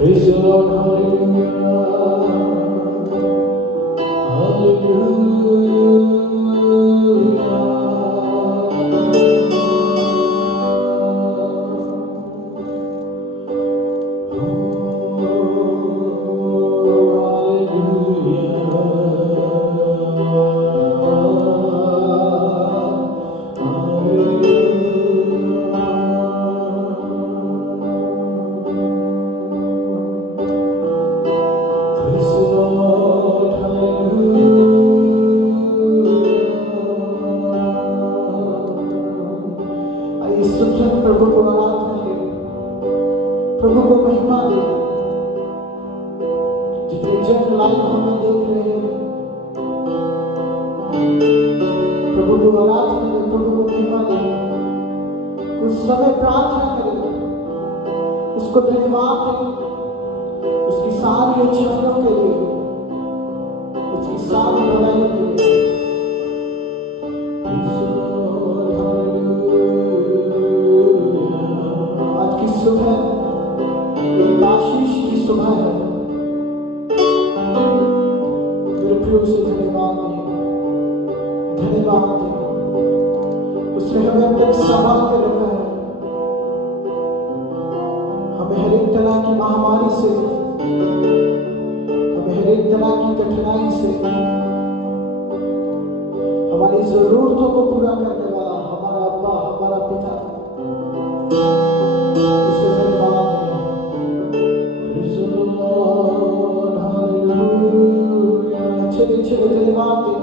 Praise the Lord, hallelujah, प्रभु को महिमा दे। जितने जन लाइव हमें देख रहे हैं, प्रभु को आराधना दे, प्रभु को महिमा दे। उस समय प्रार्थना करें, उसको धन्यवाद दें, उसकी सारी अच्छाइयों के लिए, उसकी सारी भलाइयों के लिए। आज की सुबह एक आशीष की सुबह है। मेरे प्रियो से धन्यवाद दें, धन्यवाद दें। उसने हमें अब तक संभाल के रखा है। हमें हर एक तरह की महामारी से, हमें हर एक तरह की कठिनाई से, हमारी जरूरतों को पूरा करने वाला हमारा अब्बा, हमारा पिता, उसे धन्यवाद दें। अच्छे धन्यवाद दें।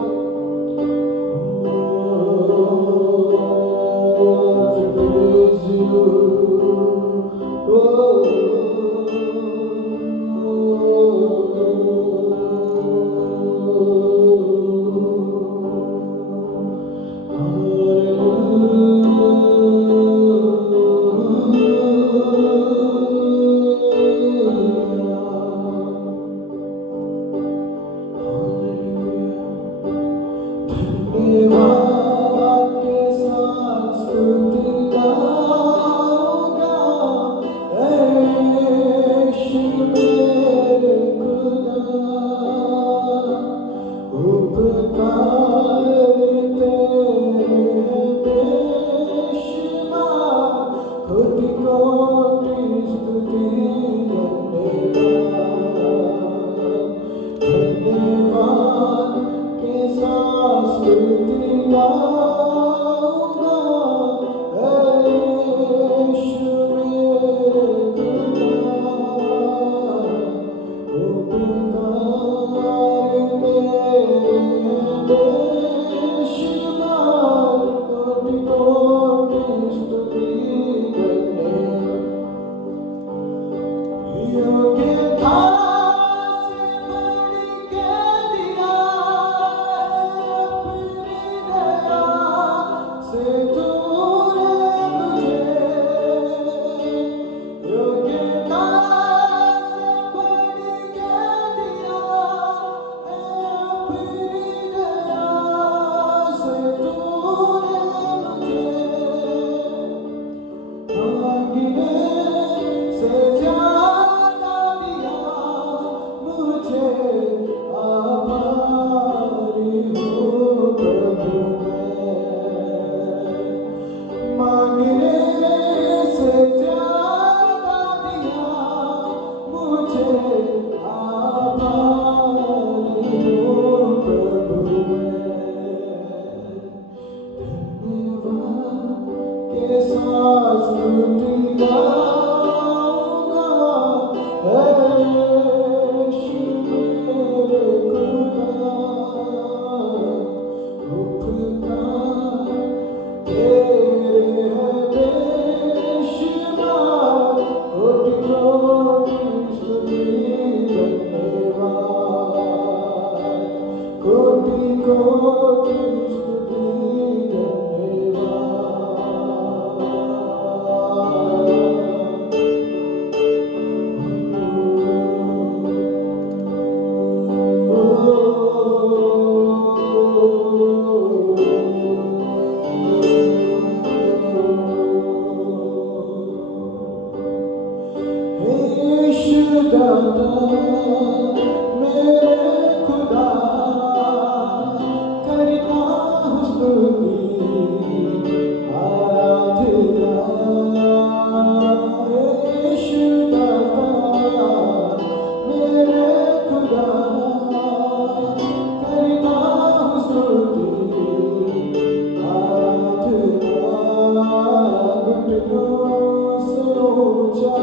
घुटनों से ऊंचा,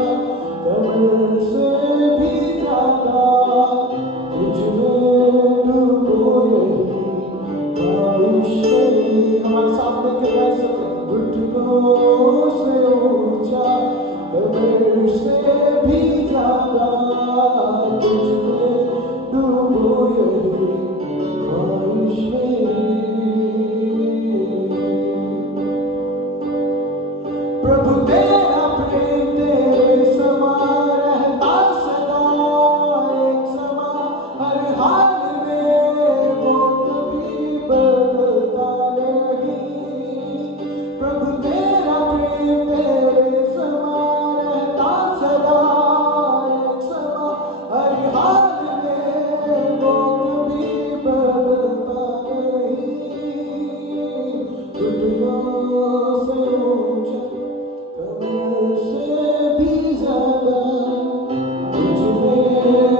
कमर से भी ज्यादा तुझ में डूबो यही ख्वाहिश मेरी। हमारे साथ मिलकर गाए सब, घुटनों से ऊंचा, कमर से भी ज्यादा तुझ में डूबो यही ख्वाहिश मेरी। प्रभु तेरा प्रेम तेरे समा रहता सदा, एक समा हर हाल में, वो कभी बदलता नहीं। प्रभु तेरा प्रेम तेरे समा रहता सदा, एक समा हर हाल में, वो कभी बदलता नहीं। घुटनों से ऊंचा, कमर से भी ज्यादा तुझ में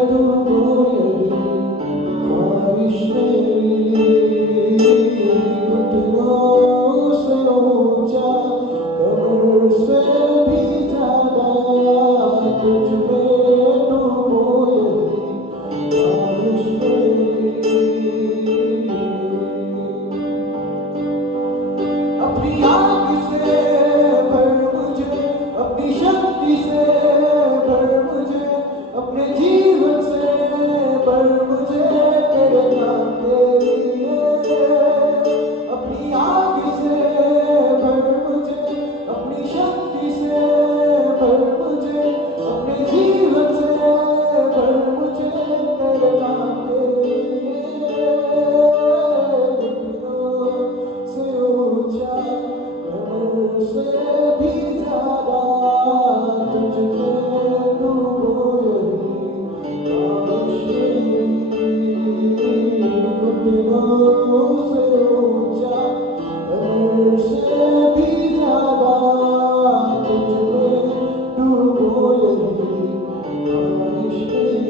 डूबो यही ख्वाहिश मेरी। घुटनों से ऊंचा, कमर से भी ज्यादा तुझ में डूबो यही ख्वाहिश मेरी। अपनी आग से भर मुझे, अपनी शक्ति से भर मुझे, अपने जीवन से भर मुझे तेरे नाम के लिए। अपनी आग से भर मुझे, अपनी शक्ति से भर मुझे, अपने जीवन से भर मुझे तेरे नाम के लिए। घुटनों से ऊंचा, कमर से भी ज्यादा तुझ में डूबो यही ख्वाहिश मेरी। घुटनों से ऊंचा, कमर से भी ज्यादा तुझ में डूबो यही ख्वाहिश मेरी।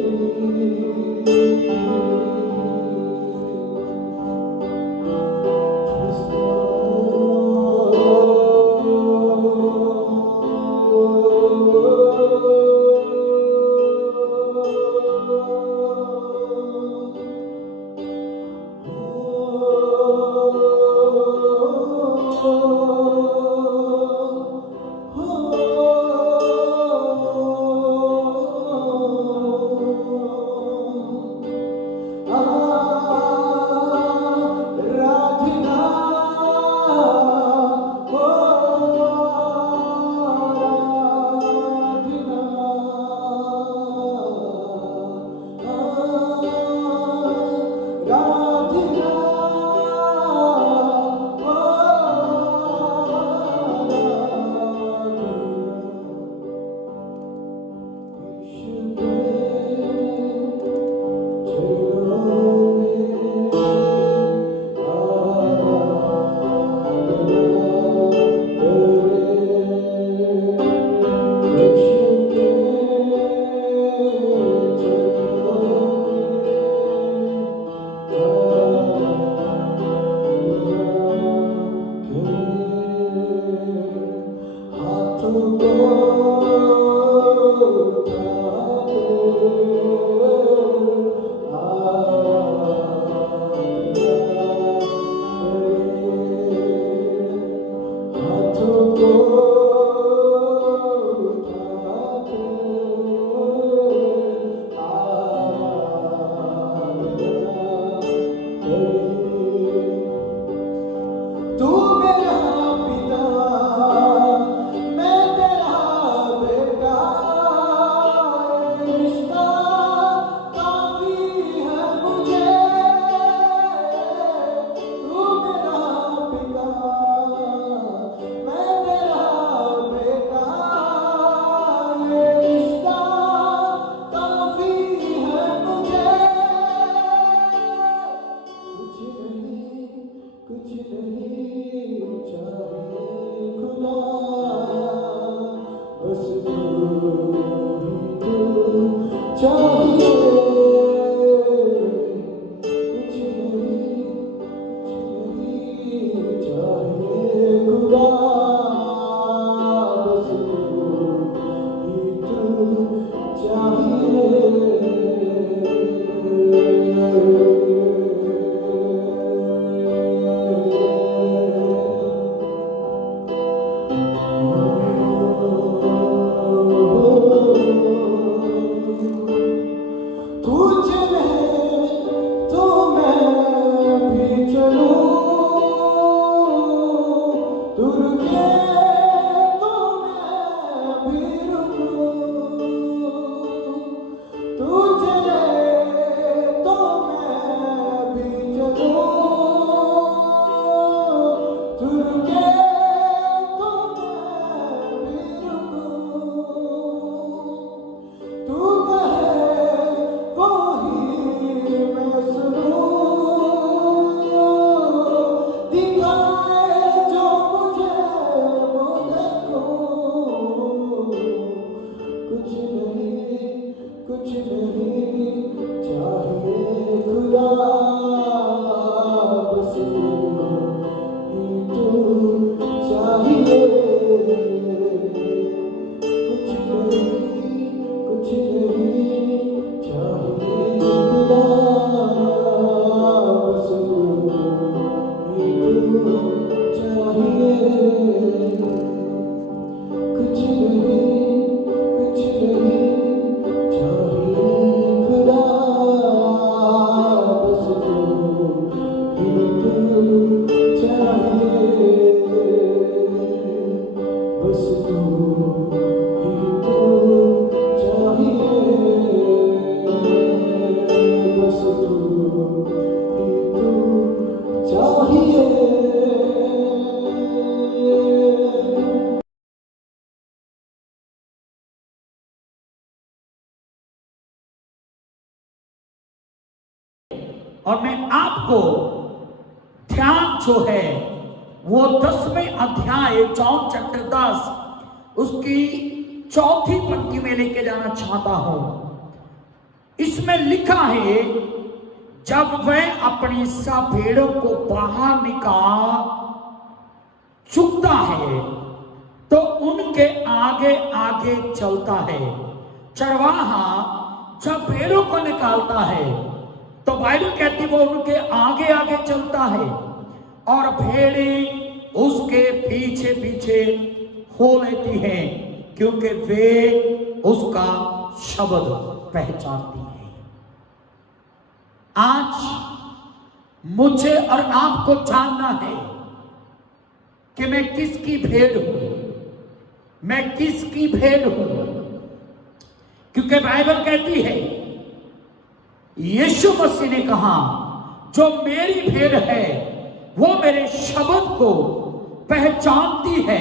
तू मेरा पिता, मैं तेरा बेटा, रिश्ता काफी है मुझे। तू मेरा पिता, मैं तेरा बेटा, रिश्ता काफी है मुझे। कुछ नहीं चाहिए खुदा, बस तू ही तो चाहिए। कुछ नहीं चाहिए खुदा, और मैं आपको ध्यान जो है वो 10वें अध्याय जॉन चैप्टर 10 उसकी चौथी पंक्ति में लेके जाना चाहता हूं। इसमें लिखा है, जब वह अपनी सब भेड़ों को बाहर निकाल चुकता है तो उनके आगे आगे चलता है। चरवाहा जब भेड़ों को निकालता है तो बाइबल कहती वो उनके आगे आगे चलता है और भेड़ें उसके पीछे पीछे हो लेती हैं, क्योंकि वे उसका शब्द पहचानती हैं। आज मुझे और आपको जानना है कि मैं किसकी भेड़ हूं, मैं किसकी भेड़ हूं, क्योंकि बाइबल कहती है, यीशु मसीह ने कहा, जो मेरी भेड़ है वो मेरे शब्द को पहचानती है,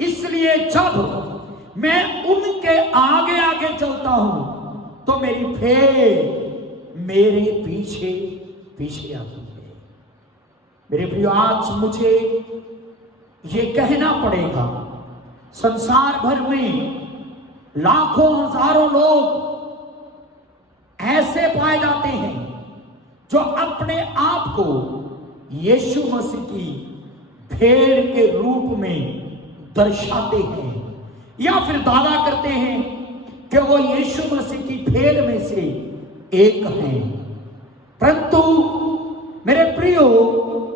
इसलिए जब मैं उनके आगे आगे चलता हूं तो मेरी भेड़ मेरे पीछे पीछे आती है। मेरे प्रियो, आज मुझे ये कहना पड़ेगा, संसार भर में लाखों हजारों लोग ऐसे पाए जाते हैं जो अपने आप को यीशु मसीह की भेड़ के रूप में दर्शाते हैं या फिर दावा करते हैं कि वो यीशु मसीह की भेड़ में से एक हैं। परंतु मेरे प्रियो,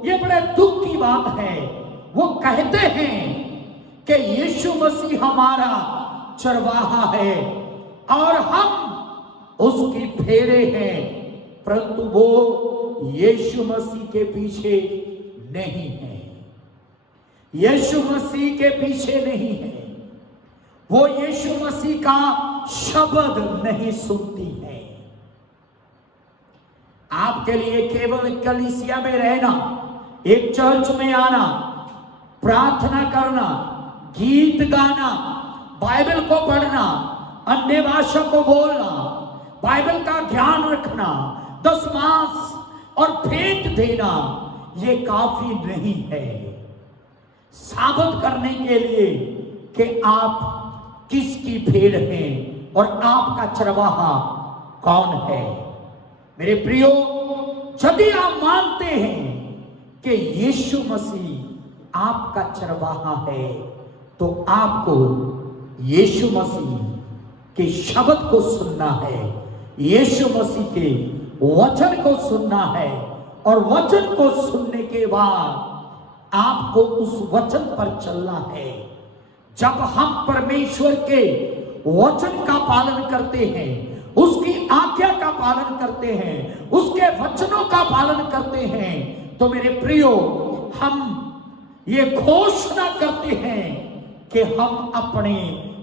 ये बड़े दुख की बात है, वो कहते हैं कि यीशु मसीह हमारा चरवाहा है और हम उसकी भेड़े हैं, परंतु वो यीशु मसीह के पीछे नहीं है। यीशु मसीह के पीछे नहीं है, वो यीशु मसीह का शब्द नहीं सुनती है। आपके लिए केवल कलीसिया में रहना, एक चर्च में आना, प्रार्थना करना, गीत गाना, बाइबल को पढ़ना, अन्य भाषा को बोलना, बाइबल का ज्ञान रखना, दशमांश और भेंट देना, ये काफी नहीं है साबित करने के लिए कि आप किसकी भेड़ हैं और आपका चरवाहा कौन है। मेरे प्रियो, यदि आप मानते हैं कि यीशु मसीह आपका चरवाहा है तो आपको यीशु मसीह के शब्द को सुनना है, यीशु मसीह के वचन को सुनना है और वचन को सुनने के बाद आपको उस वचन पर चलना है। जब हम परमेश्वर के वचन का पालन करते हैं, उसकी आज्ञा का पालन करते हैं, उसके वचनों का पालन करते हैं, तो मेरे प्रियो, हम ये घोषणा करते हैं कि हम अपने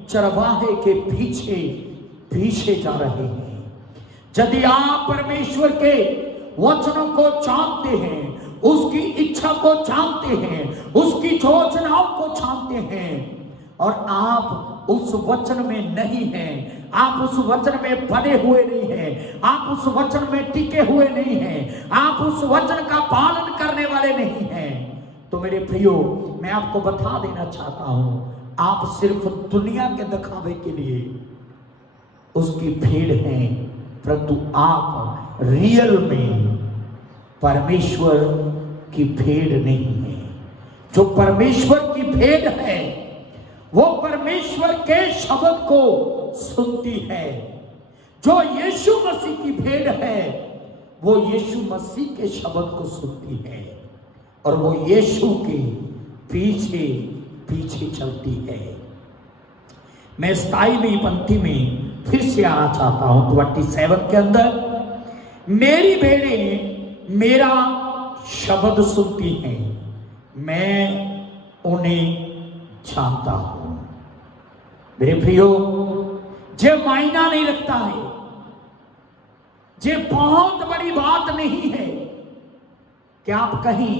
चरवाहे के पीछे पीछे जा रहे हैं। यदि आप परमेश्वर के वचनों को जानते हैं, उसकी इच्छा को जानते हैं, उसकी योजनाओं को जानते हैं, और आप उस वचन में नहीं हैं, आप उस वचन में बने हुए नहीं हैं, आप उस वचन में टिके हुए नहीं हैं, आप उस वचन का पालन करने वाले नहीं हैं, तो मेरे प्रियो, मैं आपको बता देना चाहता हूं, आप सिर्फ दुनिया के दिखावे के लिए उसकी भीड़ हैं, परंतु आप रियल में परमेश्वर की भीड़ नहीं है। जो परमेश्वर की भीड़ है वो परमेश्वर के शब्द को सुनती है। जो यीशु मसीह की भीड़ है वो यीशु मसीह के शब्द को सुनती है और वो यीशु के पीछे पीछे चलती है। मैं 27वीं पंक्ति में फिर से आना चाहता हूं, 27 के अंदर, मेरी भेड़ें मेरा शब्द सुनती हैं, मैं उन्हें जानता हूं। मेरे प्रियो, जे मायना नहीं रखता है, जे बहुत बड़ी बात नहीं है कि आप कहीं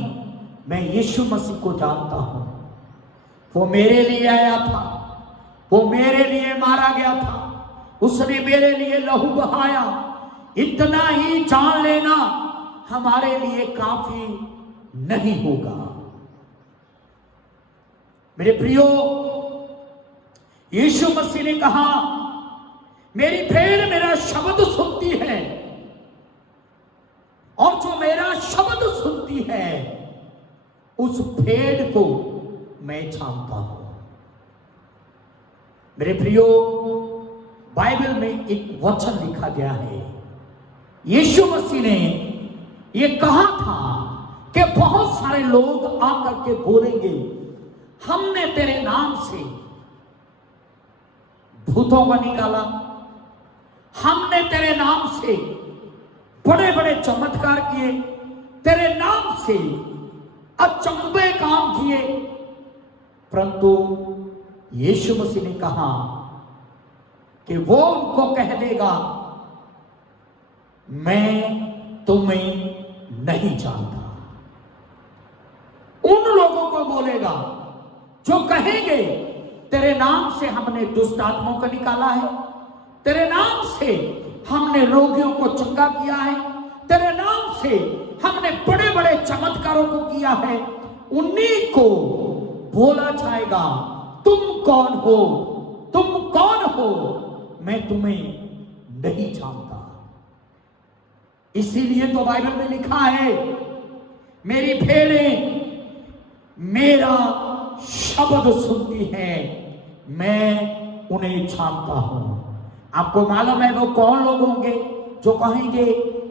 मैं यीशु मसीह को जानता हूं, वो मेरे लिए आया था, वो मेरे लिए मारा गया था, उसने मेरे लिए लहू बहाया, इतना ही जान लेना हमारे लिए काफी नहीं होगा। मेरे प्रियो, यीशु मसीह ने कहा, मेरी भेड़ मेरा शब्द सुनती है, और जो मेरा शब्द सुनती है उस भेड़ को मैं जानता हूं। मेरे प्रियो, बाइबल में एक वचन लिखा गया है, यीशु मसीह ने यह कहा था कि बहुत सारे लोग आकर के बोलेंगे, हमने तेरे नाम से भूतों को निकाला, हमने तेरे नाम से बड़े बड़े चमत्कार किए, तेरे नाम से अचंभे काम किए, परंतु यीशु मसीह ने कहा कि वो उनको कह देगा, मैं तुम्हें नहीं जानता। उन लोगों को बोलेगा जो कहेंगे, तेरे नाम से हमने दुष्ट आत्माओं को निकाला है, तेरे नाम से हमने रोगियों को चंगा किया है, तेरे नाम से हमने बड़े बड़े चमत्कारों को किया है, उन्हीं को बोला जाएगा, तुम कौन हो, तुम कौन हो, मैं तुम्हें नहीं जानता। इसीलिए तो बाइबल में लिखा है, मेरी भेड़ें मेरा शब्द सुनती है, मैं उन्हें जानता हूं। आपको मालूम है वो कौन लोग होंगे जो कहेंगे,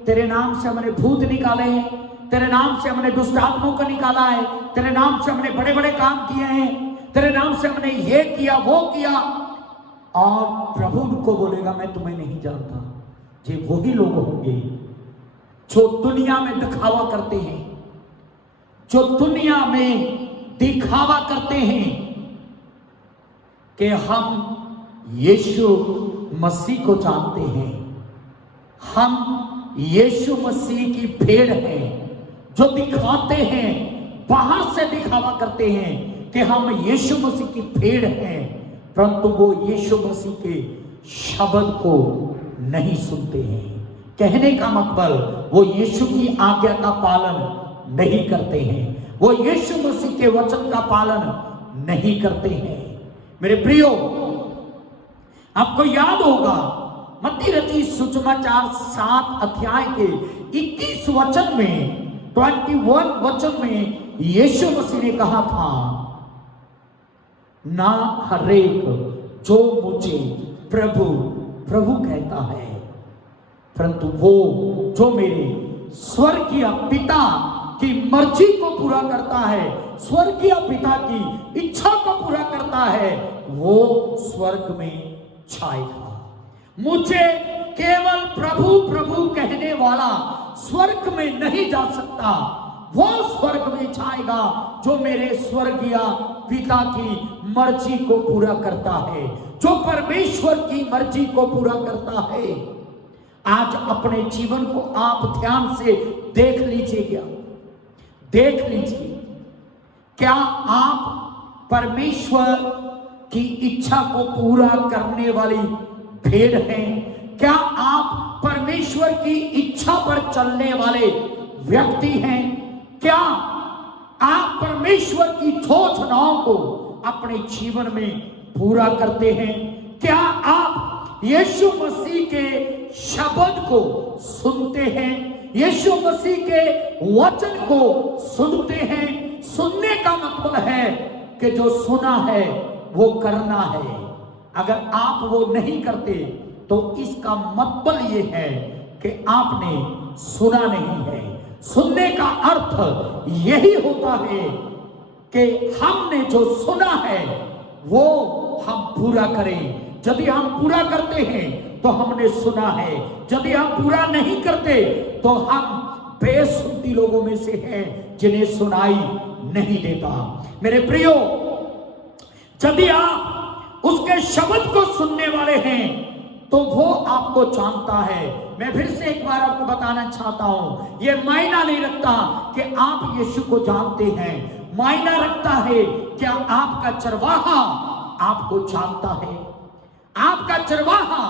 तेरे नाम से हमने भूत निकाले हैं, तेरे नाम से हमने दुष्ट आत्माओं को निकाला है, तेरे नाम से हमने बड़े बड़े काम किए हैं, तेरे नाम से हमने ये किया वो किया, और प्रभु उनको बोलेगा, मैं तुम्हें नहीं जानता। ये वही लोग होंगे जो दुनिया में दिखावा करते हैं, जो दुनिया में दिखावा करते हैं कि हम यीशु मसीह को जानते हैं, हम यीशु मसीह की भेड़ हैं, जो दिखाते हैं, बाहर से दिखावा करते हैं कि हम यीशु मसीह की भेड़ हैं, परंतु वो यीशु मसीह के शब्द को नहीं सुनते हैं। कहने का मतलब वो यीशु की आज्ञा का पालन नहीं करते हैं, वो यीशु मसीह के वचन का पालन नहीं करते हैं। मेरे प्रियो, आपको याद होगा मत्ती रचित सुसमाचार 7 अध्याय के 21 वचन में, 21 वचन में यीशु मसीह ने कहा था, ना हरेक जो मुझे प्रभु प्रभु कहता है, परंतु वो जो मेरे स्वर्गीय पिता की मर्जी को पूरा करता है स्वर्गीय पिता की इच्छा को पूरा करता है, वो स्वर्ग में छाएगा। मुझे केवल प्रभु प्रभु कहने वाला स्वर्ग में नहीं जा सकता, वो स्वर्ग में छाएगा जो मेरे स्वर्गीय पिता की मर्जी को पूरा करता है, जो परमेश्वर की मर्जी को पूरा करता है। आज अपने जीवन को आप ध्यान से देख लीजिएगा, देख लीजिए, क्या आप परमेश्वर की इच्छा को पूरा करने वाली भेड़ हैं? क्या आप परमेश्वर की इच्छा पर चलने वाले व्यक्ति हैं? क्या आप परमेश्वर की योजनाओं को अपने जीवन में पूरा करते हैं? क्या आप यीशु मसीह के शब्द को सुनते हैं? यीशु मसीह के वचन को सुनते हैं? सुनने का मतलब है कि जो सुना है वो करना है। अगर आप वो नहीं करते तो इसका मतलब ये है कि आपने सुना नहीं है। सुनने का अर्थ यही होता है कि हमने जो सुना है वो हम पूरा करें। यदि हम पूरा करते हैं तो हमने सुना है, यदि हम पूरा नहीं करते तो हम बेसुधी लोगों में से हैं जिन्हें सुनाई नहीं देता। मेरे प्रियो, यदि आप उसके शब्द को सुनने वाले हैं तो वो आपको जानता है। मैं फिर से एक बार आपको बताना चाहता हूं, यह मायना नहीं रखता कि आप यीशु को जानते हैं, मायना रखता है क्या आपका चरवाहा आपको जानता है। आपका चरवाहा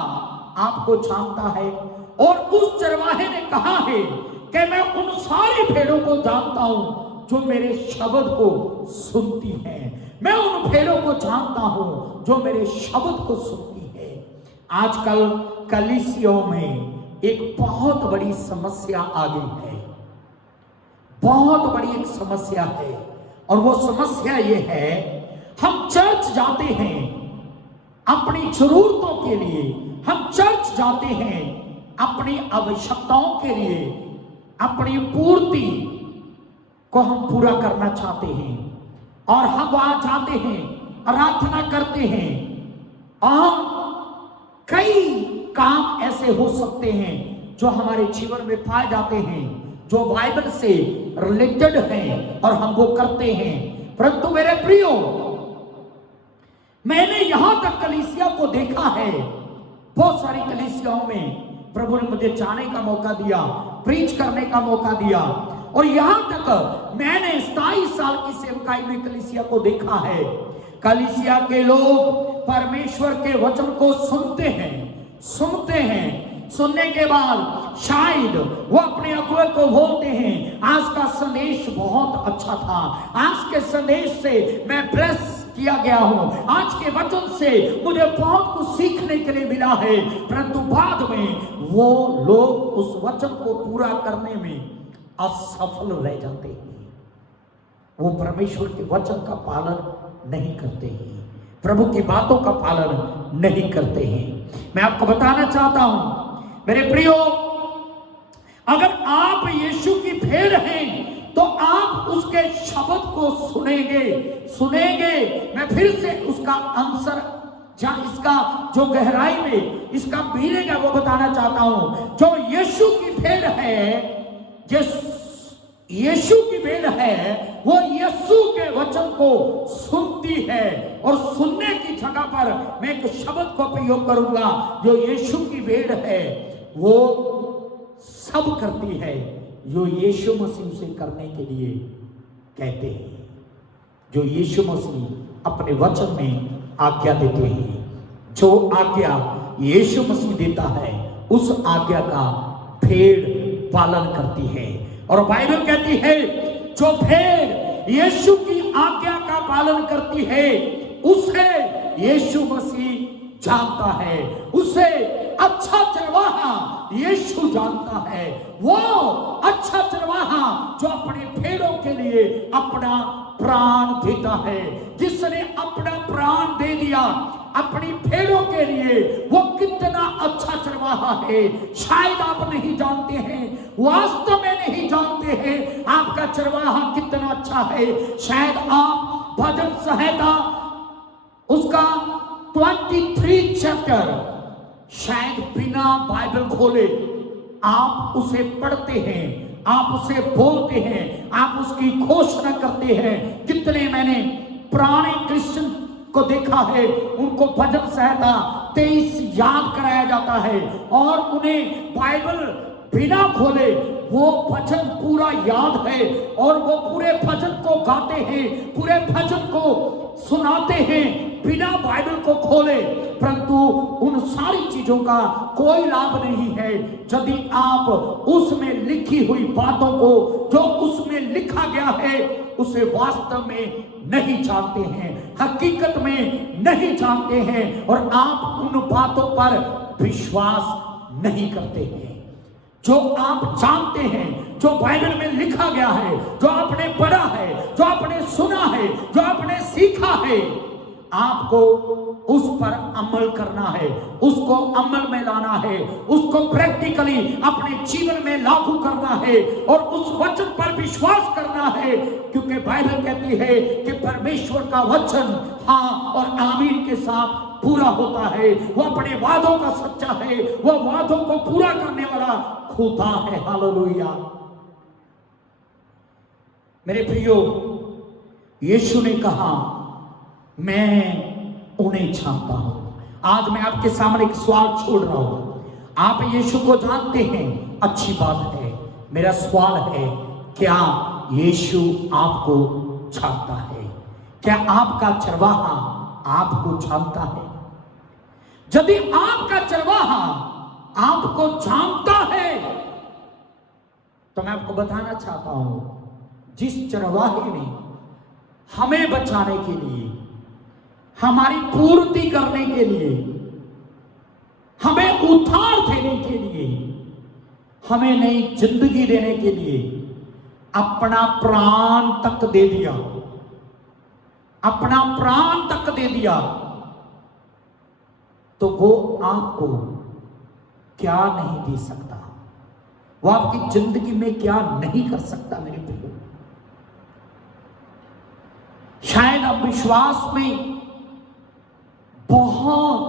आपको जानता है, और उस चरवाहे ने कहा है कि मैं उन सारी भेड़ों को जानता हूं जो मेरे शब्द को सुनती हैं। मैं उन भेड़ों को जानता हूं जो मेरे शब्द को सुनती है। आजकल कलीसियों में एक बहुत बड़ी समस्या आ गई है, बहुत बड़ी एक समस्या है, और वो समस्या ये है, हम चर्च जाते हैं अपनी जरूरतों के लिए, हम चर्च जाते हैं अपनी आवश्यकताओं के लिए, अपनी पूर्ति को हम पूरा करना चाहते हैं, और हम वहां जाते हैं, प्रार्थना करते हैं, और कई काम ऐसे हो सकते हैं जो हमारे जीवन में पाए जाते हैं, जो बाइबल से रिलेटेड हैं, और हम वो करते हैं। परंतु मेरे प्रियो, मैंने यहां तक कलीसिया को देखा है, बहुत सारी कलीसियाओं में प्रभु ने मुझे जाने का मौका दिया, प्रीच करने का मौका दिया, और यहां तक मैंने 27 साल की सेवकाई में कलीसिया को देखा है। कलीसिया के लोग परमेश्वर के वचन को सुनते हैं, सुनने के बाद शायद वो अपने अगुए को बोलते हैं, आज का संदेश बहुत अच्छा था, आज के संदेश से मैं ब्लेस किया गया हूं, आज के वचन से मुझे बहुत कुछ सीखने के लिए मिला है। परंतु बाद में वो लोग उस वचन को पूरा करने में असफल रह जाते हैं। वो परमेश्वर के वचन का पालन नहीं करते हैं, प्रभु की बातों का पालन नहीं करते हैं। मैं आपको बताना चाहता हूं मेरे प्रियो, अगर आप यीशु की भेड़ हैं तो आप उसके शब्द को सुनेंगे। मैं फिर से उसका आंसर, जहां इसका जो गहराई में इसका मीनिंग है वो बताना चाहता हूं। जो यीशु की भेड़ है, जिस यीशु की भेड़ है, वो यीशु के वचन को सुनती है, और सुनने की जगह पर मैं एक शब्द को प्रयोग करूंगा। जो यीशु की भेड़ है वो सब करती है जो यीशु मसीह से करने के लिए कहते हैं, जो यीशु मसीह अपने वचन में आज्ञा देते हैं। जो आज्ञा यीशु मसीह देता है उस आज्ञा का भेड़ पालन करती है। और बाइबल कहती है जो भेड़ यीशु की आज्ञा का पालन करती है उसे यीशु मसीह जानता है, उसे अच्छा चरवाहा यीशु जानता है। वो अच्छा चरवाहा जो अपने भेड़ों के लिए अपना प्राण देता है, जिसने अपना प्राण दे दिया अपनी भेड़ों के लिए वो कितना अच्छा चरवाहा है, शायद आप नहीं जानते हैं, वास्तव में नहीं जानते हैं आपका चरवाहा कितना अच्छा है। शायद आप भजन संहिता उसका 23 चैप्टर शायद बिना बाइबल खोले आप उसे पढ़ते हैं, आप उसे बोलते हैं, आप उसकी घोषणा करते हैं। कितने मैंने पुराने क्रिश्चियन को देखा है, उनको भजन संहिता 23 याद कराया जाता है और उन्हें बाइबल बिना खोले वो भजन पूरा याद है और वो पूरे भजन को गाते हैं, पूरे भजन को सुनाते हैं बिना बाइबल को खोले। परंतु उन सारी चीजों का कोई लाभ नहीं है यदि आप उसमें लिखी हुई बातों को, जो उसमें लिखा गया है, उसे वास्तव में नहीं जानते हैं, हकीकत में नहीं जानते हैं और आप उन बातों पर विश्वास नहीं करते हैं। जो आप जानते हैं, जो बाइबल में लिखा गया है, जो आपने पढ़ा है, जो आपने सुना है, जो आपने सीखा है, आपको उस पर अमल करना है, उसको अमल में लाना है, उसको प्रैक्टिकली अपने जीवन में लागू करना है और उस वचन पर विश्वास करना है। क्योंकि बाइबल कहती है कि परमेश्वर का वचन हाँ और आमीन के साथ पूरा होता है। वो अपने वादों का सच्चा है, वो वादों को पूरा करने वाला खुदा है। हालेलुया। मेरे प्रियो, यीशु ने कहा मैं उन्हें जानता हूं। आज मैं आपके सामने एक सवाल छोड़ रहा हूं। आप यीशु को जानते हैं, अच्छी बात है। मेरा सवाल है, क्या यीशु आपको जानता है? क्या आपका चरवाहा आपको जानता है? यदि आपका चरवाहा आपको जानता है तो मैं आपको बताना चाहता हूं, जिस चरवाहे ने हमें बचाने के लिए, हमारी पूर्ति करने के लिए, हमें उद्धार देने के लिए, हमें नई जिंदगी देने के लिए अपना प्राण तक दे दिया, अपना प्राण तक दे दिया, तो वो आपको क्या नहीं दे सकता? वो आपकी जिंदगी में क्या नहीं कर सकता? मेरे प्रियो, शायद आप विश्वास में बहुत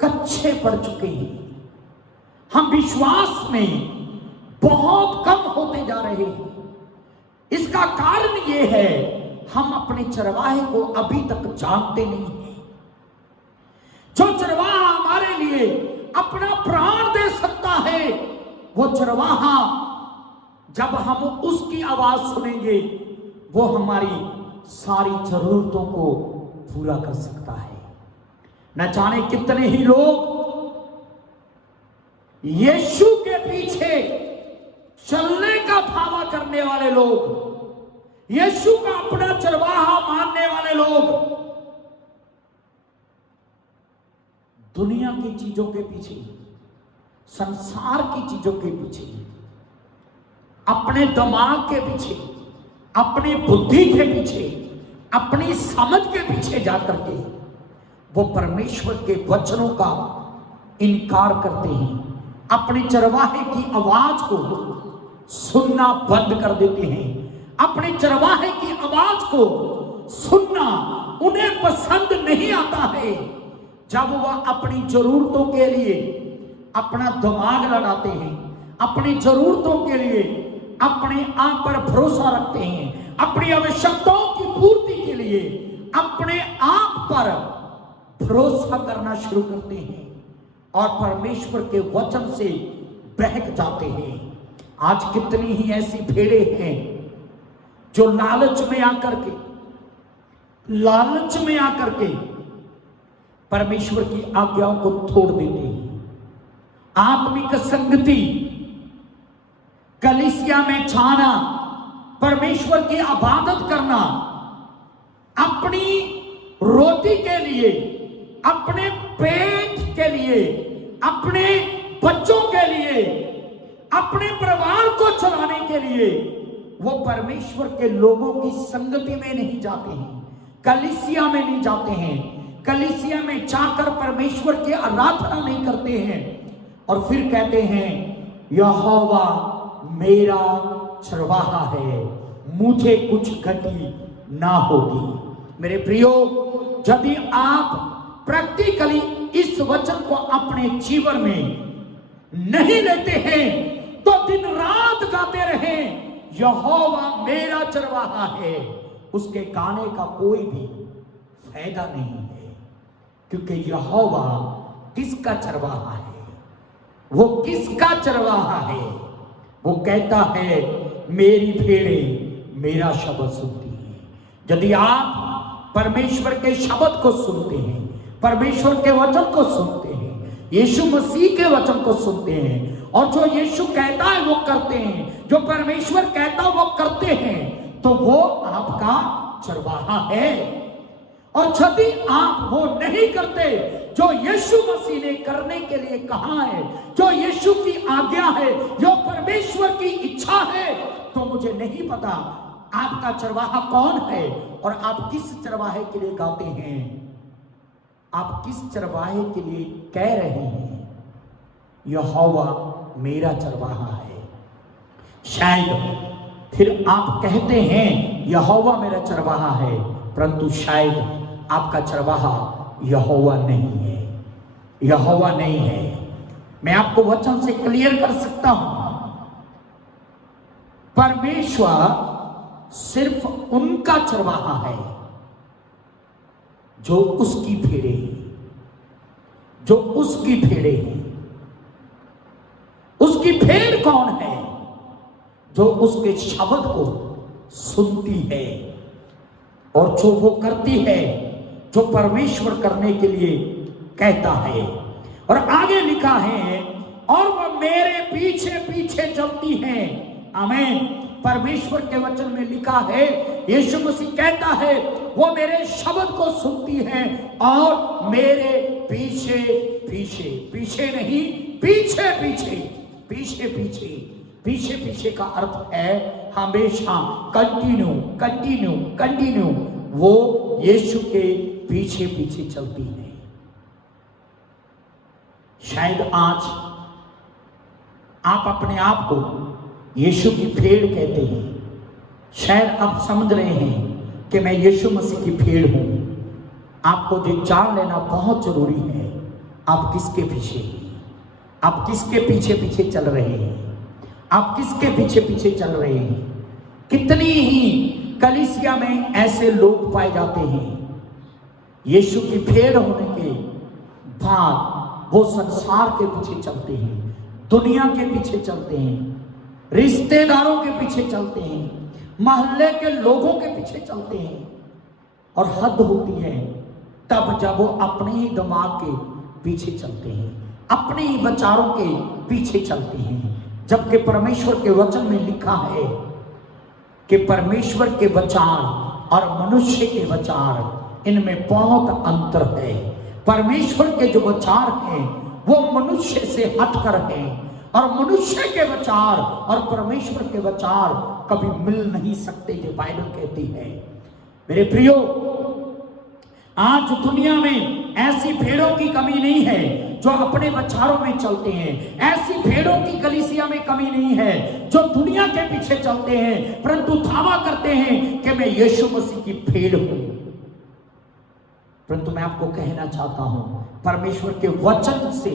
कच्चे पड़ चुके हैं, हम विश्वास में बहुत कम होते जा रहे हैं। इसका कारण यह है, हम अपने चरवाहे को अभी तक जानते नहीं हैं। जो चरवाहा हमारे लिए अपना प्राण दे सकता है, वो चरवाहा जब हम उसकी आवाज सुनेंगे, वो हमारी सारी जरूरतों को पूरा कर सकता है। न जाने कितने ही लोग यीशु के पीछे चलने का दावा करने वाले लोग, यीशु का अपना चरवाहा मानने वाले लोग, दुनिया की चीजों के पीछे, संसार की चीजों के पीछे, अपने दिमाग के पीछे, अपनी बुद्धि के पीछे, अपनी समझ के पीछे जाकर के वो परमेश्वर के वचनों का इनकार करते हैं। अपने चरवाहे की आवाज को सुनना बंद कर देते हैं। अपने चरवाहे की आवाज को सुनना उन्हें पसंद नहीं आता है। जब वह अपनी जरूरतों के लिए अपना दिमाग लड़ाते हैं, अपनी जरूरतों के लिए अपने आप पर भरोसा रखते हैं, अपनी आवश्यकताओं की पूर्ति के लिए अपने आप पर भरोसा करना शुरू करते हैं और परमेश्वर के वचन से बहक जाते हैं। आज कितनी ही ऐसी भेड़े हैं जो लालच में आकर के परमेश्वर की आज्ञाओं को तोड़ देते हैं। आत्मिक संगति, कलीसिया में जाना, परमेश्वर की इबादत करना, अपनी रोटी के लिए, अपने पेट के लिए, अपने बच्चों के लिए, अपने परिवार को चलाने के लिए वो परमेश्वर के लोगों की संगति में नहीं जाते हैं, कलीसिया में नहीं जाते हैं, कलीसिया में जाकर परमेश्वर की आराधना नहीं करते हैं और फिर कहते हैं यहोवा मेरा चरवाहा है, मुझे कुछ गति ना होगी। मेरे प्रियो, यदि आप प्रैक्टिकली इस वचन को अपने जीवन में नहीं लेते हैं तो दिन रात गाते रहे यहोवा मेरा चरवाहा है, उसके गाने का कोई भी फायदा नहीं है। क्योंकि यहोवा किसका चरवाहा है? वो किसका चरवाहा है? वो कहता है मेरी भेड़ें मेरा शब्द सुनती है। यदि आप परमेश्वर के शब्द को सुनते हैं, परमेश्वर के वचन को सुनते हैं, यीशु मसीह के वचन को सुनते हैं और जो यीशु कहता है वो करते हैं, जो परमेश्वर कहता है वो करते हैं, तो वो आपका चरवाहा है। और यदि आप वो नहीं करते जो यीशु मसीह ने करने के लिए कहा है, जो यीशु की आज्ञा है, जो परमेश्वर की इच्छा है, तो मुझे नहीं पता आपका चरवाहा कौन है और आप किस चरवाहे के लिए गाते हैं, आप किस चरवाहे के लिए कह रहे हैं यहोवा मेरा चरवाहा है। शायद फिर आप कहते हैं यहोवा मेरा चरवाहा है, परंतु शायद आपका चरवाहा यहोवा नहीं है, यहोवा नहीं है। मैं आपको वचन से क्लियर कर सकता हूं, परमेश्वर सिर्फ उनका चरवाहा है जो उसकी भेड़े हैं, जो उसकी भेड़े हैं। उसकी भेड़ कौन है? जो उसके शब्द को सुनती है और जो वो करती है जो परमेश्वर करने के लिए कहता है। और आगे लिखा है और वह मेरे पीछे पीछे चलती है। आमीन। परमेश्वर के वचन में लिखा है, यीशु मसीह कहता है वो मेरे शब्द को सुनती है और मेरे पीछे पीछे, पीछे नहीं पीछे पीछे, पीछे पीछे, पीछे पीछे का अर्थ है हमेशा, कंटिन्यू कंटिन्यू कंटिन्यू। वो यीशु के पीछे पीछे चलती है। शायद आज आप अपने आप को यीशु की भेड़ कहते हैं। शायद आप समझ रहे हैं कि मैं यीशु मसीह की भेड़ हूं। आपको जो जान लेना बहुत जरूरी है, आप किसके पीछे हैं, आप किसके पीछे पीछे चल रहे हैं, आप किसके पीछे पीछे चल रहे हैं। कितनी ही कलीसिया में ऐसे लोग पाए जाते हैं, यीशु की भेड़ होने के बाद वो संसार के पीछे चलते हैं, दुनिया के पीछे चलते हैं, रिश्तेदारों के पीछे चलते हैं, मोहल्ले के लोगों के पीछे चलते हैं। और हद होती है तब जब वो अपने ही दिमाग के पीछे चलते हैं, अपने ही विचारों के पीछे चलते हैं। जबकि परमेश्वर के वचन में लिखा है कि परमेश्वर के विचार और मनुष्य के विचार, इनमें बहुत अंतर है। परमेश्वर के जो विचार हैं वो मनुष्य से हटकर हैं और मनुष्य के विचार और परमेश्वर के विचार कभी मिल नहीं सकते, ये बाइबल कहती है। मेरे प्रियो, आज दुनिया में ऐसी भेड़ों की कमी नहीं है जो अपने विचारों में चलते हैं। ऐसी भेड़ों की कलीसिया में कमी नहीं है जो दुनिया के पीछे चलते हैं, परंतु दावा करते हैं कि मैं यीशु मसीह की भेड़ हूं। परंतु मैं आपको कहना चाहता हूं, परमेश्वर के वचन से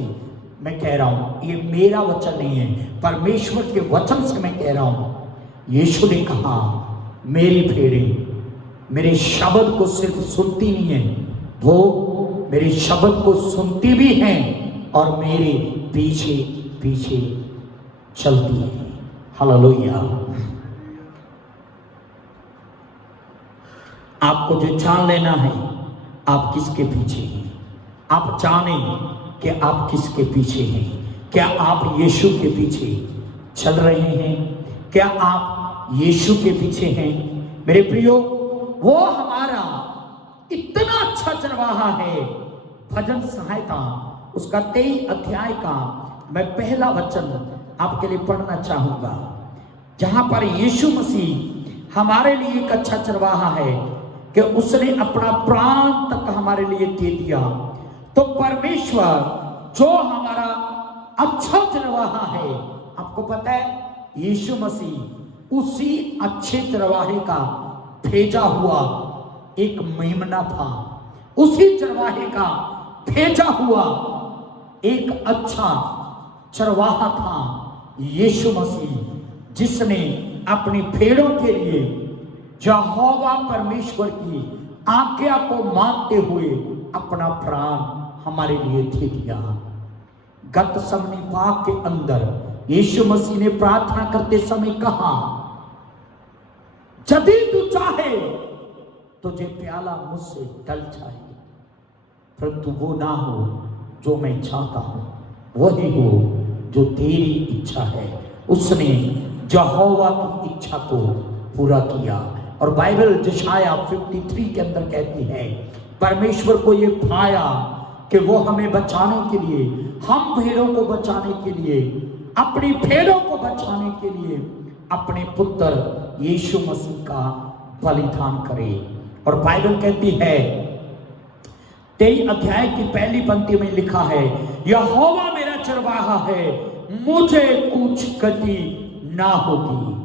मैं कह रहा हूं, ये मेरा वचन नहीं है, परमेश्वर के वचन से मैं कह रहा हूं। यीशु ने कहा मेरी भेड़ें मेरे शब्द को सिर्फ सुनती नहीं है, वो मेरे शब्द को सुनती भी हैं और मेरे पीछे पीछे चलती है। हालेलुया। आपको जो जान लेना है आप किसके पीछे हैं, आप जाने कि आप किसके पीछे हैं। क्या आप यीशु के पीछे चल रहे हैं? क्या आप यीशु के पीछे हैं? मेरे प्रियो, वो हमारा इतना अच्छा चरवाहा है। भजन संहिता उसका 23 अध्याय का मैं पहला वचन आपके लिए पढ़ना चाहूंगा, जहां पर यीशु मसीह हमारे लिए एक अच्छा चरवाहा है। कि उसने अपना प्राण तक हमारे लिए दे दिया। तो परमेश्वर जो हमारा अच्छा चरवाहा है, आपको पता है यीशु मसीह उसी अच्छे चरवाहे का भेजा हुआ एक मेमना था, उसी चरवाहे का भेजा हुआ एक अच्छा चरवाहा था यीशु मसीह, जिसने अपनी भेड़ों के लिए यहोवा परमेश्वर की आज्ञा को मानते हुए अपना प्राण हमारे लिए दे दिया। गतसमनी बाग के अंदर यीशु मसीह ने प्रार्थना करते समय कहा, यदि तू चाहे तुझे प्याला मुझसे टल जाए, परंतु वो ना हो जो मैं चाहता हूं, वही हो जो तेरी इच्छा है। उसने यहोवा की इच्छा को पूरा किया। और बाइबल यशाया 53 के अंदर कहती है, परमेश्वर को ये भाया कि वो हमें बचाने के लिए, हम भेड़ों को बचाने के लिए, अपनी भेड़ों को बचाने के लिए अपने पुत्र यीशु मसीह का बलिदान करे। और बाइबल कहती है 23 अध्याय की पहली पंक्ति में लिखा है, यहोवा मेरा चरवाहा है, मुझे कुछ गति ना होगी।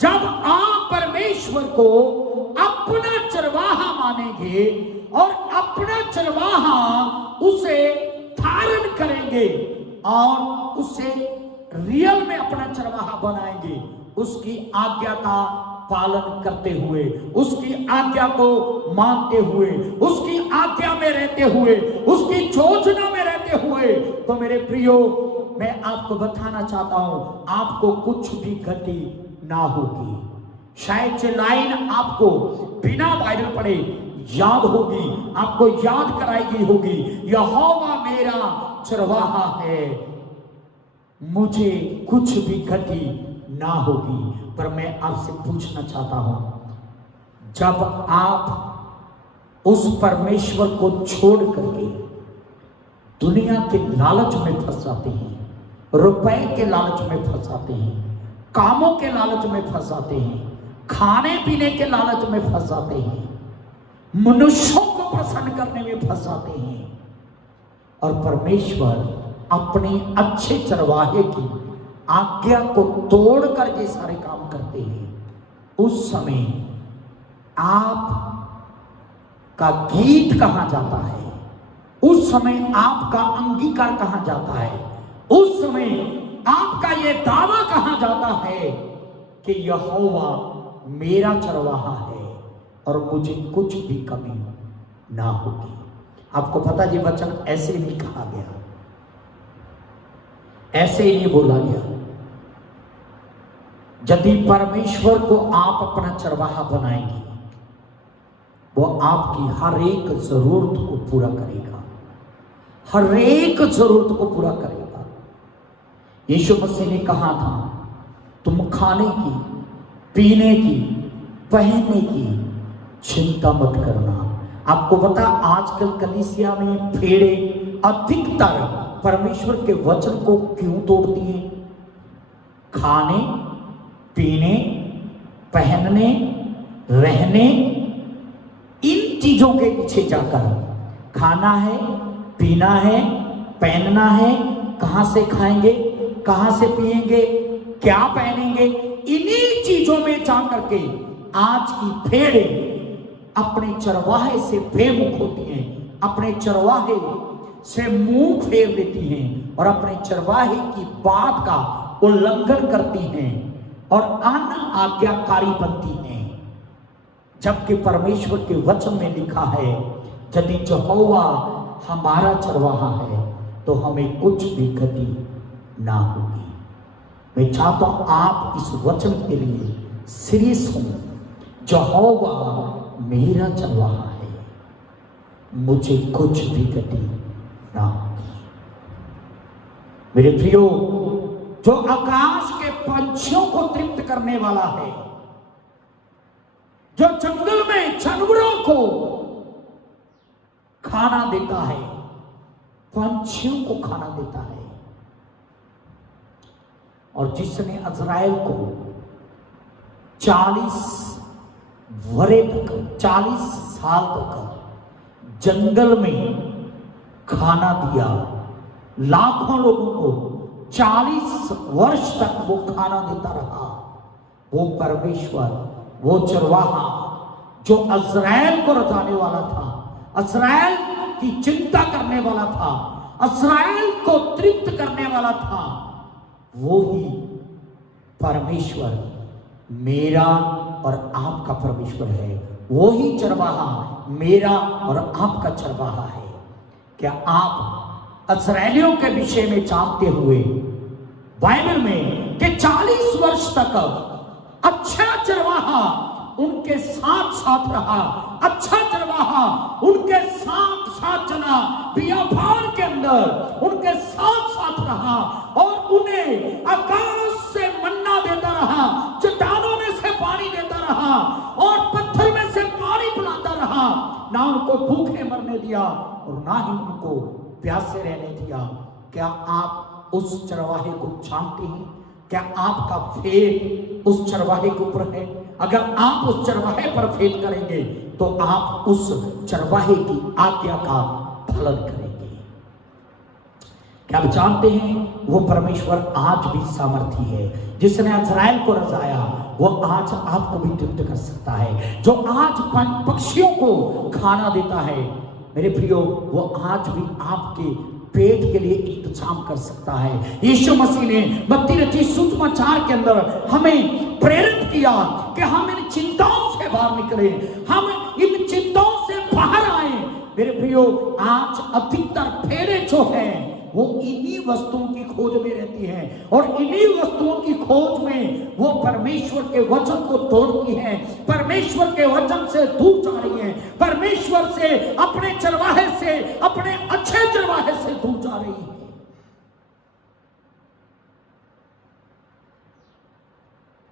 जब आप परमेश्वर को अपना चरवाहा मानेंगे और अपना चरवाहा उसे धारण करेंगे और उसे रियल में अपना चरवाहा बनाएंगे, उसकी आज्ञा का पालन करते हुए, उसकी आज्ञा को मानते हुए, उसकी आज्ञा में रहते हुए, उसकी योजना में रहते हुए, तो मेरे प्रियो मैं आपको बताना चाहता हूं, आपको कुछ भी गति ना होगी। शायद से लाइन आपको बिना बाइबल पढ़े याद होगी, आपको याद कराई गई होगी, यहोवा मेरा चरवाहा है, मुझे कुछ भी गति ना होगी। पर मैं आपसे पूछना चाहता हूं, जब आप उस परमेश्वर को छोड़ करके दुनिया के लालच में फंस जाते हैं, रुपए के लालच में फंस जाते हैं, कामों के लालच में फंस जाते हैं, खाने पीने के लालच में फंस जाते हैं, मनुष्यों को प्रसन्न करने में फंस जाते हैं, और परमेश्वर अपने अच्छे चरवाहे की आज्ञा को तोड़कर ये सारे काम करते हैं, उस समय आप का गीत कहां जाता है, उस समय आपका अंगीकार कहां जाता है, उस समय आपका ये दावा कहां जाता है कि यहोवा मेरा चरवाहा है और मुझे कुछ भी कमी ना होगी। आपको पता ये वचन ऐसे नहीं कहा गया, ऐसे ही नहीं बोला गया। यदि परमेश्वर को आप अपना चरवाहा बनाएंगे, वो आपकी हर एक जरूरत को पूरा करेगा, हर एक जरूरत को पूरा करेगा। यीशु मसीह ने कहा था, तुम खाने की, पीने की, पहनने की चिंता मत करना। आपको पता आजकल कलीसिया में भेड़े अधिकतर परमेश्वर के वचन को क्यों तोड़ती हैं? खाने, पीने, पहनने, रहने, इन चीजों के पीछे जाकर, खाना है, पीना है, पहनना है, कहां से खाएंगे, कहां से पिएंगे, क्या पहनेंगे, इन्हीं चीजों में जाकर के आज की भेड़ें अपने चरवाहे से बेमुख होती हैं, अपने चरवाहे से मुंह फेर लेती हैं और अपने चरवाहे की बात का उल्लंघन करती हैं और अन आज्ञाकारी बनती हैं। जबकि परमेश्वर के वचन में लिखा है, यदि यहोवा हमारा चरवाहा है तो हमें कुछ भी गति ना होगी। मैं चाहता हूं आप इस वचन के लिए सीरियस हो। यहोवा मेरा चरवाहा है, मुझे कुछ भी गति ना होगी। मेरे प्रियो, जो आकाश के पंछियों को तृप्त करने वाला है, जो जंगल में जानवरों को खाना देता है, पंछियों को खाना देता है, और जिसने इस्राएल को 40 वरे तक 40 साल तक जंगल में खाना दिया, लाखों लोगों को 40 वर्ष तक वो खाना देता रहा। वो परमेश्वर, वो चरवाहा जो इस्राएल को रचाने वाला था, इस्राएल की चिंता करने वाला था, इस्राएल को तृप्त करने वाला था, वो ही परमेश्वर मेरा और आपका परमेश्वर है। वो ही चरवाहा मेरा और आपका चरवाहा है। क्या आप इस्राएलियों के विषय में जानते हुए बाइबल में कि 40 वर्ष तक अच्छा चरवाहा उनके साथ साथ रहा, अच्छा चरवाहा उनके साथ साथ चला, बियाबान के अंदर उनके साथ साथ रहा और उन्हें आकाश से मन्ना देता रहा, चट्टानों में से पानी देता रहा और पत्थर में से पानी पिलाता रहा। ना उनको भूखे मरने दिया और ना ही उनको प्यासे रहने दिया। क्या आप उस चरवाहे को जानते हैं? क्या आपका फेर उस चरवाहे के ऊपर है? अगर आप उस चरवाहे पर फेर करेंगे तो आप उस चरवाहे की आज्ञा का पालन करेंगे। क्या आप जानते हैं वो परमेश्वर आज भी सामर्थी है, जिसने इस्राएल को रचाया वो आज आपको भी तृप्त कर सकता है, जो आज पक्षियों को खाना देता है मेरे प्रियो, वो आज भी आपके पेट के लिए इंतजाम कर सकता है। यीशु मसीह ने मत्ती रचित सुसमाचार के अंदर हमें प्रेरित किया कि हम इन चिंताओं से बाहर निकले, हम इन चिंताओं से बाहर आए। मेरे प्रियो, आज अधिकतर फेरे जो हैं वो इन्हीं वस्तुओं की खोज में रहती हैं और इन्हीं वस्तुओं की खोज में वो परमेश्वर के वचन को तोड़ती हैं, परमेश्वर के वचन से दूर जा रही हैं, परमेश्वर से, अपने चरवाहे से, अपने अच्छे चरवाहे से दूर जा रही हैं।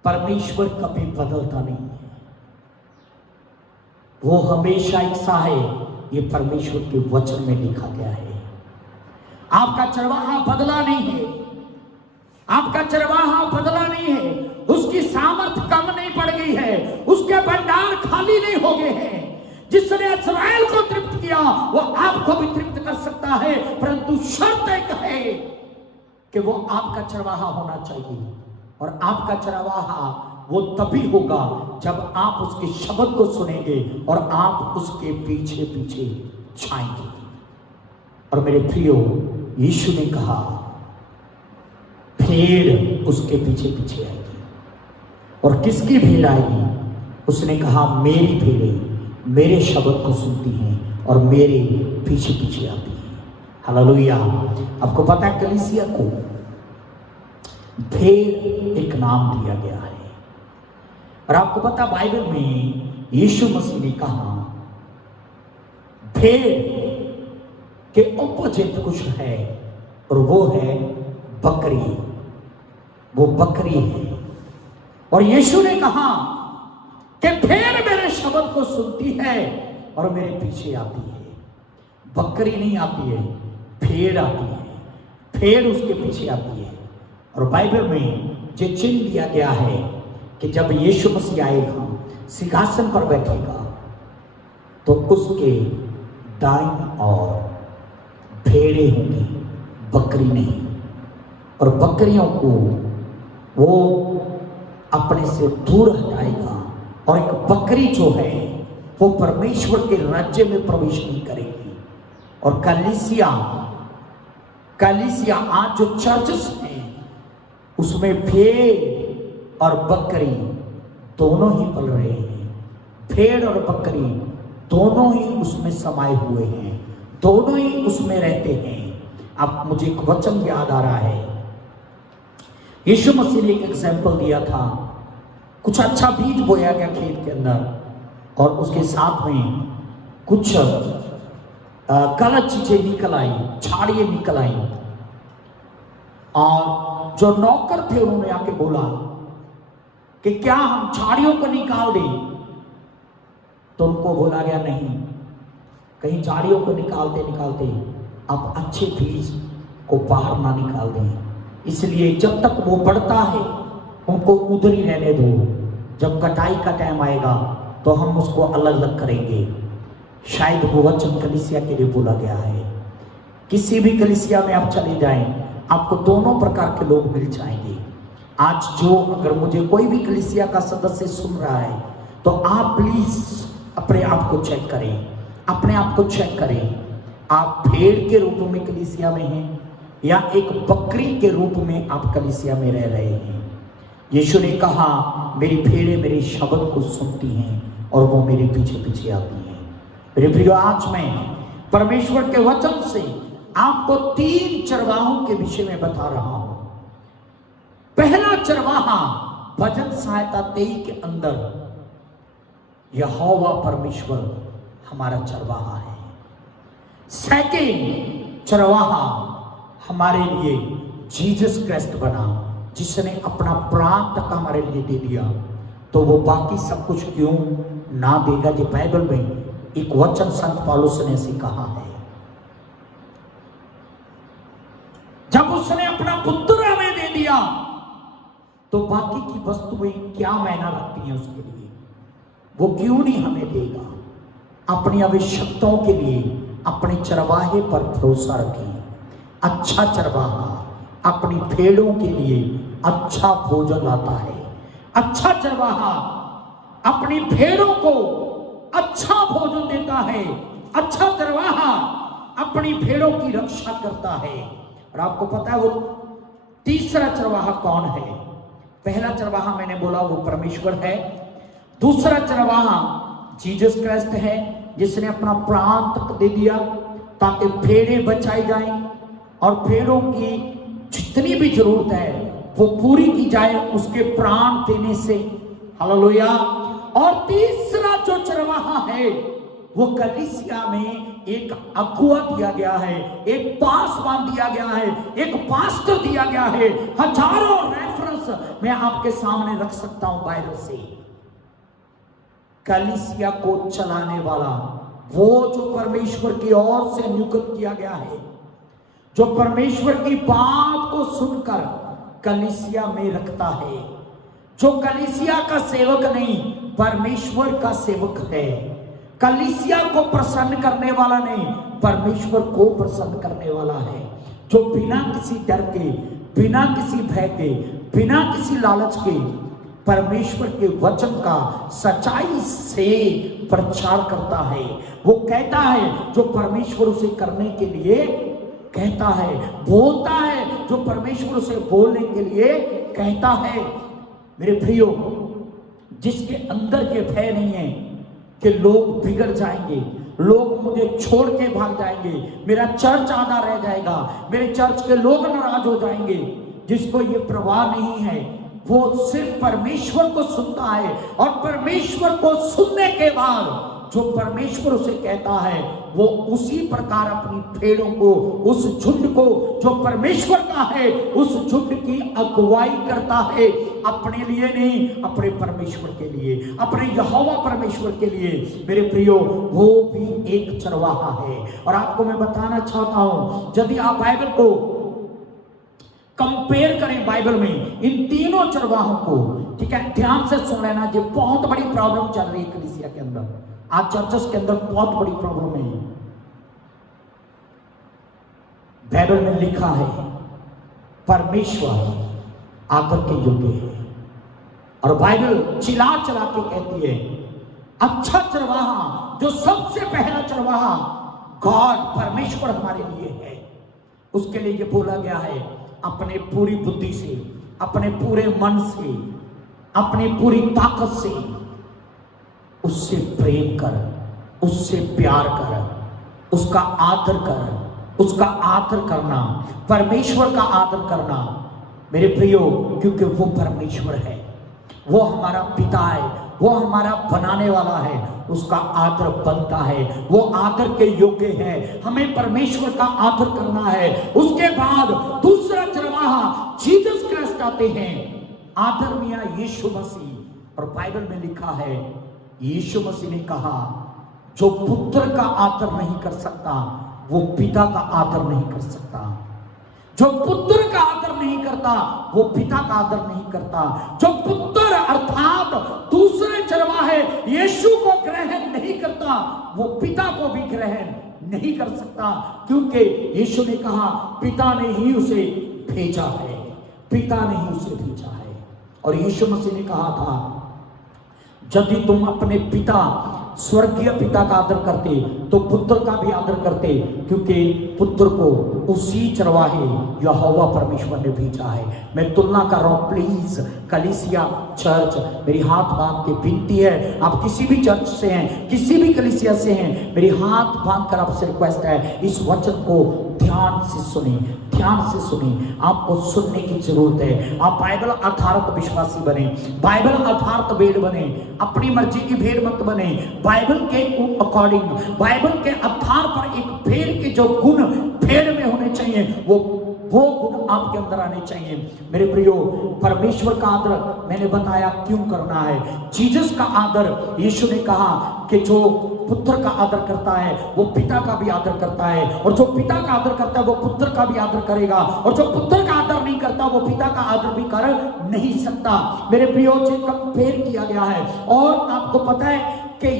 परमेश्वर कभी बदलता नहीं है, वो हमेशा एक सा है। ये परमेश्वर के वचन में लिखा गया है। आपका चरवाहा बदला नहीं है, आपका चरवाहा बदला नहीं है, उसकी सामर्थ्य कम नहीं पड़ गई है, उसके भंडार खाली नहीं हो गए हैं। जिसने इस्राएल को तृप्त किया वो आपको भी तृप्त कर सकता है, परंतु शर्त एक है कि वो आपका चरवाहा होना चाहिए। और आपका चरवाहा वो तभी होगा जब आप उसके शब्द को सुनेंगे और आप उसके पीछे पीछे जाएंगे। और मेरे प्रियो, यीशु ने कहा भेड़ उसके पीछे पीछे आएगी। और किसकी भेड़ आएगी? उसने कहा मेरी भेड़ें मेरे शब्द को सुनती हैं और मेरे पीछे पीछे आती हैं। हालेलुया। आपको पता है कलीसिया को भेड़ एक नाम दिया गया है। और आपको पता बाइबल में यीशु मसीह ने कहा भेड़ के अपोजिट कुछ है और वो है बकरी, वो बकरी है। और यीशु ने कहा कि भेड़ मेरे शब्द को सुनती है और मेरे पीछे आती है। बकरी नहीं आती है, भेड़ आती है, भेड़ उसके पीछे आती है। और बाइबल में जो चिन्ह दिया गया है कि जब यीशु मसीह आएगा, सिंहासन पर बैठेगा, तो उसके दाईं ओर भेड़ें होंगी, बकरी नहीं। और बकरियों को वो अपने से दूर हटाएगा और एक बकरी जो है वो परमेश्वर के राज्य में प्रवेश नहीं करेगी। और कलीसिया आज जो चर्चेस हैं उसमें भेड़ और बकरी दोनों ही पल रहे हैं। भेड़ और बकरी दोनों ही उसमें समाये हुए हैं, दोनों ही उसमें रहते हैं। अब मुझे एक वचन याद आ रहा है, यीशु मसीह ने एक एग्जाम्पल दिया था। कुछ अच्छा बीज बोया गया खेत के अंदर और उसके साथ में कुछ गलत चीजें निकल आई, झाड़ियां निकल आई। और जो नौकर थे उन्होंने आके बोला कि क्या हम झाड़ियों को निकाल दें? तो उनको बोला गया नहीं, कहीं झाड़ियों को निकालते निकालते आप अच्छे बीज को बाहर ना निकाल दें। इसलिए जब तक वो बढ़ता है उनको उधर ही रहने दो। जब कटाई का टाइम आएगा तो हम उसको अलग अलग करेंगे। शायद वो वचन कलीसिया के लिए बोला गया है। किसी भी कलीसिया में आप चले जाएं, आपको दोनों प्रकार के लोग मिल जाएंगे। आज जो अगर मुझे कोई भी कलीसिया का सदस्य सुन रहा है, तो आप प्लीज अपने आप को चेक करें, अपने आप को चेक करें। आप भेड़ के रूप में कलीसिया में हैं या एक बकरी के रूप में आप कलीसिया में रह रहे हैं। यीशु ने कहा, मेरी भेड़ें मेरे शब्द को सुनती हैं और वो मेरे पीछे पीछे आती हैं। मेरे प्रियो, आज मैं परमेश्वर के वचन से आपको 3 चरवाहों के विषय में बता रहा हूं। पहला चरवाहा भजन सहायता 23 के अंदर यहोवा परमेश्वर हमारा चरवाहा है। सेकंड चरवाहा हमारे लिए जीसस क्राइस्ट बना, जिसने अपना प्राण तक हमारे लिए दे दिया, तो वो बाकी सब कुछ क्यों ना देगा। जो बाइबल में एक वचन संत पौलुस ने ऐसे कहा है, जब उसने अपना पुत्र हमें दे दिया तो बाकी की वस्तुएं क्या मायना रखती हैं उसके लिए, वो क्यों नहीं हमें देगा। अपनी आवश्यकताओं के लिए अपने चरवाहे पर भरोसा रखें। अच्छा चरवाहा अपनी भेड़ों के लिए अच्छा भोजन लाता है। अच्छा चरवाहा अपनी भेड़ों को अच्छा भोजन देता है। अच्छा चरवाहा अपनी भेड़ों की रक्षा करता है। और आपको पता है वो तीसरा चरवाहा कौन है? पहला चरवाहा मैंने बोला वो परमेश्वर है। दूसरा चरवाहा जीसस क्राइस्ट है, जिसने अपना प्राण तक दे दिया ताकि भेड़ें बचाई जाएं और भेड़ों की जितनी भी जरूरत है वो पूरी की जाए उसके प्राण देने से। हालेलुया। और तीसरा जो चरवाहा है वो कलीसिया में एक अगुआ दिया गया है, एक पासवान दिया गया है, एक पास्टर दिया गया है। हजारों रेफरेंस मैं आपके सामने रख सकता हूं बाइबल से। कलीसिया को चलाने वाला वो जो परमेश्वर की ओर से नियुक्त किया गया है, जो परमेश्वर की बात को सुनकर कलीसिया में रखता है, जो कलीसिया का सेवक नहीं परमेश्वर का सेवक है। कलीसिया को प्रसन्न करने वाला नहीं, परमेश्वर को प्रसन्न करने वाला है। जो बिना किसी डर के, बिना किसी भय के, बिना किसी लालच के परमेश्वर के वचन का सच्चाई से प्रचार करता है। वो कहता है जो परमेश्वर उसे करने के लिए कहता है, बोलता है जो परमेश्वर उसे बोलने के लिए कहता है। मेरे प्रियो, जिसके अंदर ये भय नहीं है कि लोग बिगड़ जाएंगे, लोग मुझे छोड़ के भाग जाएंगे, मेरा चर्च आधा रह जाएगा, मेरे चर्च के लोग नाराज हो जाएंगे, जिसको ये परवाह नहीं है, वो सिर्फ परमेश्वर को सुनता है और परमेश्वर को सुनने के बाद जो परमेश्वर उसे कहता है वो उसी प्रकार अपनी भेड़ों को, उस झुंड को जो परमेश्वर का है, उस झुंड की अगुवाई करता है। अपने लिए नहीं, अपने परमेश्वर के लिए, अपने यहोवा परमेश्वर के लिए। मेरे प्रियो, वो भी एक चरवाहा है। और आपको मैं बताना चाहता हूं, यदि आप बाइबल को कंपेयर करें बाइबल में इन तीनों चरवाहों को, ठीक है, ध्यान से सुन लेना। जो बहुत बड़ी प्रॉब्लम चल रही है कलीसिया के अंदर, आज चर्चेस के अंदर बहुत बड़ी प्रॉब्लम है। बाइबल में लिखा है परमेश्वर आदर के योग्य है, और बाइबल चिल्ला चिल्ला के कहती है अच्छा चरवाहा, जो सबसे पहला चरवाहा गॉड परमेश्वर हमारे लिए है, उसके लिए ये बोला गया है अपने पूरी बुद्धि से, अपने पूरे मन से, अपनी पूरी ताकत से उससे प्रेम कर, उससे प्यार कर, उसका आदर कर। उसका आदर करना, परमेश्वर का आदर करना मेरे प्रियो, क्योंकि वो परमेश्वर है, वो हमारा पिता है, वो हमारा बनाने वाला है, उसका आदर बनता है, वो आदर के योग्य है। हमें परमेश्वर का आदर करना है। उसके बाद दूसरा चरवाहा जीसस क्राइस्ट आते हैं, आदरणीय यीशु मसीह। और बाइबल में लिखा है यीशु मसीह ने कहा जो पुत्र का आदर नहीं कर सकता वो पिता का आदर नहीं कर सकता। जो पुत्र का आदर नहीं करता वो पिता का आदर नहीं करता। जो पुत्र अर्थात दूसरे चरवाहे यीशु को ग्रहण नहीं करता वो पिता को भी ग्रहण नहीं कर सकता, क्योंकि यीशु ने कहा पिता ने ही उसे भेजा है, पिता ने ही उसे भेजा है। और यीशु मसीह ने कहा था यदि तुम अपने पिता स्वर्गीय पिता का आदर करते तो पुत्र का भी आदर करते, क्योंकि पुत्र को उसी चरवाहे यहोवा परमेश्वर ने भेजा है। मैं तुलना कर रहा हूं, प्लीज कलीसिया चर्च मेरी हाथ बांध के विनती है, आप किसी भी चर्च से हैं, किसी भी कलीसिया से हैं, मेरी हाथ बांध कर आपसे रिक्वेस्ट है इस वचन को ध्यान से सुने, ध्यान से सुने। आपको सुनने की जरूरत है। आप बाइबल आधारित विश्वासी बने, बाइबल आधारित भेड़ बने, अपनी मर्जी की भेड़ मत बने। बाइबल के अकॉर्डिंग, बाइबल के आधार पर एक भेड़ के जो गुण भेड़ में होने चाहिए वो गुण आपके अंदर आने चाहिए। मेरे प्रियो, परमेश्वर का आदर मैंने बताया क्यों करना है। जीसस का आदर, यीशु ने कहा कि जो पुत्र का आदर करता है वो पिता का भी आदर करता है, और जो पिता का आदर करता है वो पुत्र का भी आदर करेगा, और जो पुत्र का आदर नहीं करता वो पिता का आदर भी कर नहीं सकता। मेरे प्रियो, जो कंपेयर किया गया है, और आपको पता है कि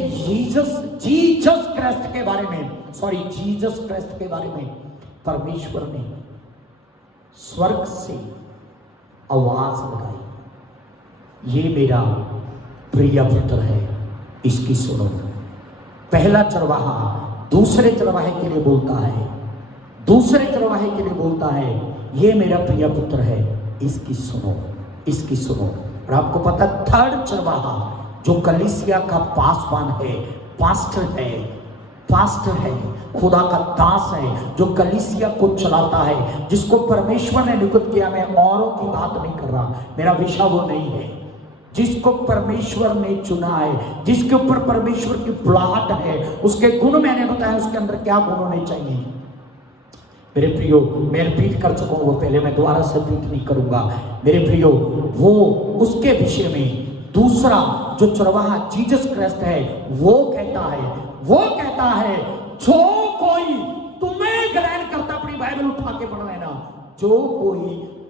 जीसस क्राइस्ट के बारे में, जीसस क्राइस्ट के बारे में परमेश्वर ने स्वर्ग से आवाज लगाई, ये मेरा प्रिय पुत्र है, इसकी सुनो। पहला चरवाहा दूसरे चरवाहे के लिए बोलता है, दूसरे चरवाहे के लिए बोलता है ये मेरा प्रिय पुत्र है, इसकी सुनो, इसकी सुनो। और आपको पता, थर्ड चरवाहा जो कलीसिया का पासवान है, पास्टर है, खुदा का दास है, जो कलीसिया को चलाता है, जिसको परमेश्वर ने नियुक्त किया। मैं औरों की बात नहीं कर रहा, मेरा विषय वो नहीं है। जिसको परमेश्वर ने चुना है, जिसके ऊपर परमेश्वर की बुलाहट है, उसके गुण मैंने बताया, उसके अंदर क्या गुण होने चाहिए। मेरे प्रियो, मैं रिपीट कर चुका हूं, वो पहले मैं दोबारा से रिपीट नहीं करूंगा। मेरे प्रियो, वो उसके विषय में दूसरा जो चरवाहा जीसस क्राइस्ट है वो कहता है जो कोई तुम्हें ग्रहण करता, अपनी बाइबल उठा के पढ़ लेना, जो कोई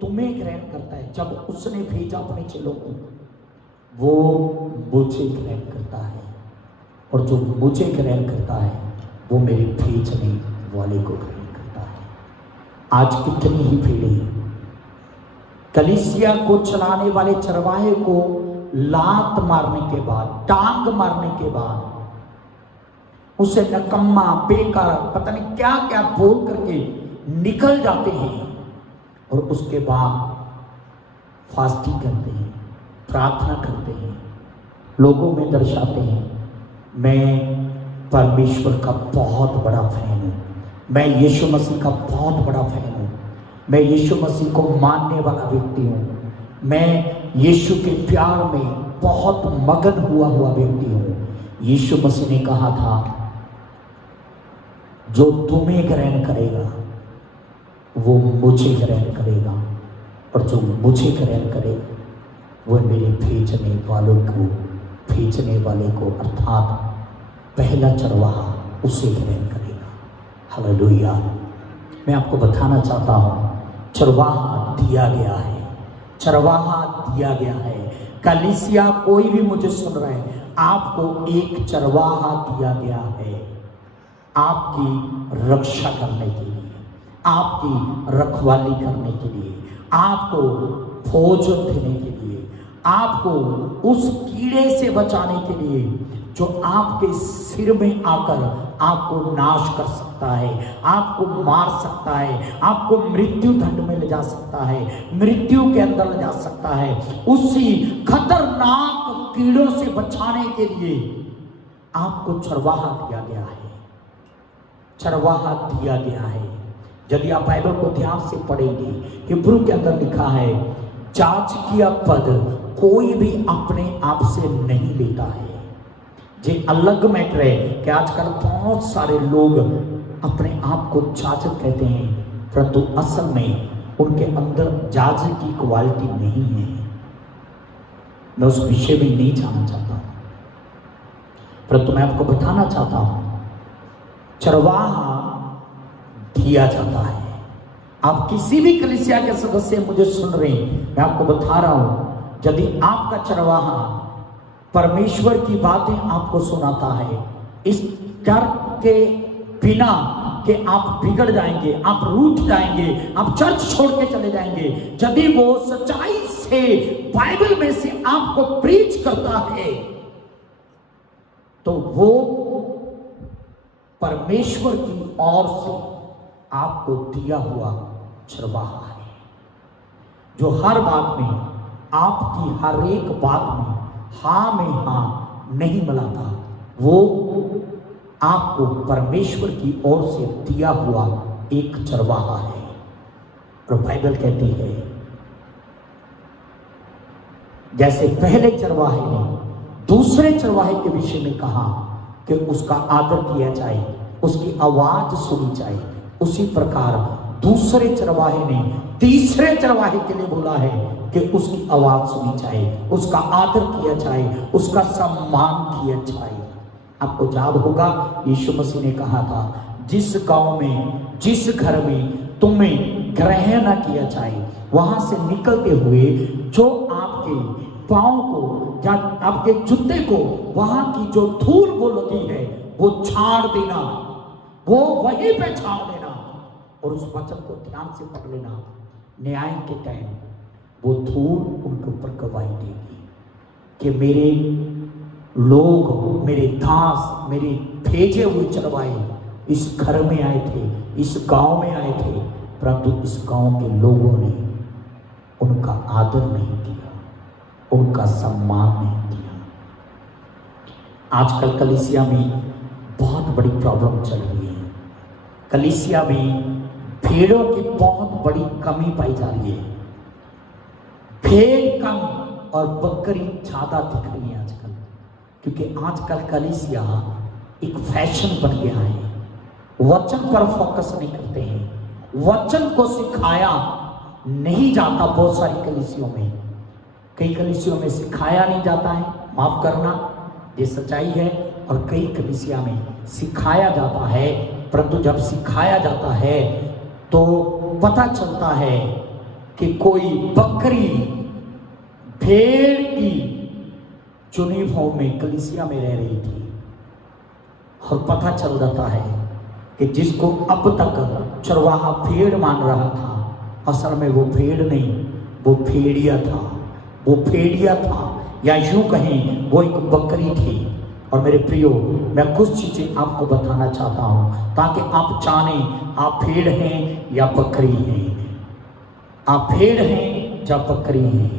तुम्हें ग्रहण करता है, जब उसने भेजा अपने चेलों को, वो मुझे ग्रहण करता है, और जो मुझे ग्रहण करता है वो मेरे भेजने वाले को ग्रहण करता है। आज कितनी ही भेड़ें कलीसिया को चलाने वाले चरवाहे को लात मारने के बाद, टांग मारने के बाद, उसे नकम्मा, बेकार, पता नहीं क्या क्या बोल करके निकल जाते हैं, और उसके बाद फास्टिंग करते हैं, प्रार्थना करते हैं, लोगों में दर्शाते हैं मैं परमेश्वर का बहुत बड़ा फैन हूं, मैं यीशु मसीह का बहुत बड़ा फैन हूं, मैं यीशु मसीह को मानने वाला व्यक्ति हूं, मैं यीशु के प्यार में बहुत मगन हुआ व्यक्ति हूं। यीशु मसीह ने कहा था जो तुम्हें ग्रहण करेगा वो मुझे ग्रहण करेगा, और जो मुझे ग्रहण करेगा वो मेरे भेजने वाले को अर्थात पहला चरवाहा उसे ग्रहण करेगा। हालेलुया। मैं आपको बताना चाहता हूं, चरवाहा दिया गया है, चरवाहा दिया गया है। कलीसिया कोई भी मुझे सुन रहा है, आपको एक चरवाहा दिया गया है, आपकी रक्षा करने के लिए, आपकी रखवाली करने के लिए, आपको भोजन देने के लिए, आपको उस कीड़े से बचाने के लिए जो आपके सिर में आकर आपको नाश कर सकता है, आपको मार सकता है, आपको मृत्यु दंड में ले जा सकता है, मृत्यु के अंदर ले जा सकता है। उसी खतरनाक कीड़ों से बचाने के लिए आपको चरवाहा दिया गया है, चरवाहा दिया गया है। यदि आप बाइबल को ध्यान से पढ़ेंगे, हिब्रू के अंदर लिखा है जाजकीय पद कोई भी अपने आप से नहीं लेता है। ये अलग मैटर है कि आजकल बहुत सारे लोग अपने आप को जाजक कहते हैं, परंतु असल में उनके अंदर जाजक की क्वालिटी नहीं है। मैं उस विषय में नहीं जाना चाहता, परंतु मैं आपको बताना चाहता हूं चरवाहा दिया जाता है, आप किसी भी कलीसिया के सदस्य मुझे सुन रहे हैं, मैं आपको बता रहा हूं, यदि आपका चरवाहा परमेश्वर की बातें आपको सुनाता है, इस डर के बिना कि आप बिगड़ जाएंगे, आप रूठ जाएंगे, आप चर्च छोड़ के चले जाएंगे, यदि वो सच्चाई से बाइबल में से आपको प्रीच करता है, तो वो परमेश्वर की ओर से आपको दिया हुआ चरवाहा है, जो हर बात में, आपकी हर एक बात में हाँ में हाँ नहीं मिलाता। वो आपको परमेश्वर की ओर से दिया हुआ एक चरवाहा है। और बाइबल कहती है, जैसे पहले चरवाहे ने दूसरे चरवाहे के विषय में कहा कि उसका आदर किया जाए, उसकी आवाज सुनी जाए, उसी प्रकार दूसरे चरवाहे ने तीसरे चरवाहे के लिए बोला है कि उसकी आवाज सुनी जाए, उसका आदर किया जाए, उसका सम्मान किया जाए। आपको याद होगा यीशु मसीह ने कहा था, जिस गांव में, जिस घर में तुम्हें ग्रहण न किया जाए, वहां से निकलते हुए जो आपके पांव को या आपके जूते को वहां की जो धूल वो लगी है वो छाड़ देना, वो वहीं पे छाड़ देना। और उस वचन को ध्यान से पढ़ लेना, न्याय के टाइम वो धूल उनके ऊपर गवाही देगी कि मेरे लोग, मेरे दास, मेरे भेजे हुए चरवाहे इस घर में आए थे, इस गांव में आए थे, परंतु इस गांव के लोगों ने उनका आदर नहीं किया, उनका सम्मान नहीं किया। आजकल कलीसिया में बहुत बड़ी प्रॉब्लम चल रही है। कलीसिया में भेड़ों की बहुत बड़ी कमी पाई जा रही है। भेड़ कम और बकरी ज्यादा दिख रही है आजकल, क्योंकि आजकल कलीसिया एक फैशन बन गया है। वचन पर फोकस नहीं करते हैं, वचन को सिखाया नहीं जाता। बहुत सारी कलीसियों में, कई कलीसियों में सिखाया नहीं जाता है, माफ करना ये सच्चाई है, और कई कलीसिया में सिखाया जाता है, परंतु जब सिखाया जाता है तो पता चलता है कि कोई बकरी भेड़ की यूनिफॉर्म में कलीसिया में रह रही थी, और पता चल जाता है कि जिसको अब तक चरवाहा भेड़ मान रहा था, असल में वो भेड़ नहीं, वो भेड़िया था। वो भेड़िया था, या यूं कहें वो एक बकरी थी। और मेरे प्रियो, मैं कुछ चीजें आपको बताना चाहता हूं ताकि आप जानें आप भेड़ हैं या बकरी हैं, आप भेड़ हैं या बकरी हैं।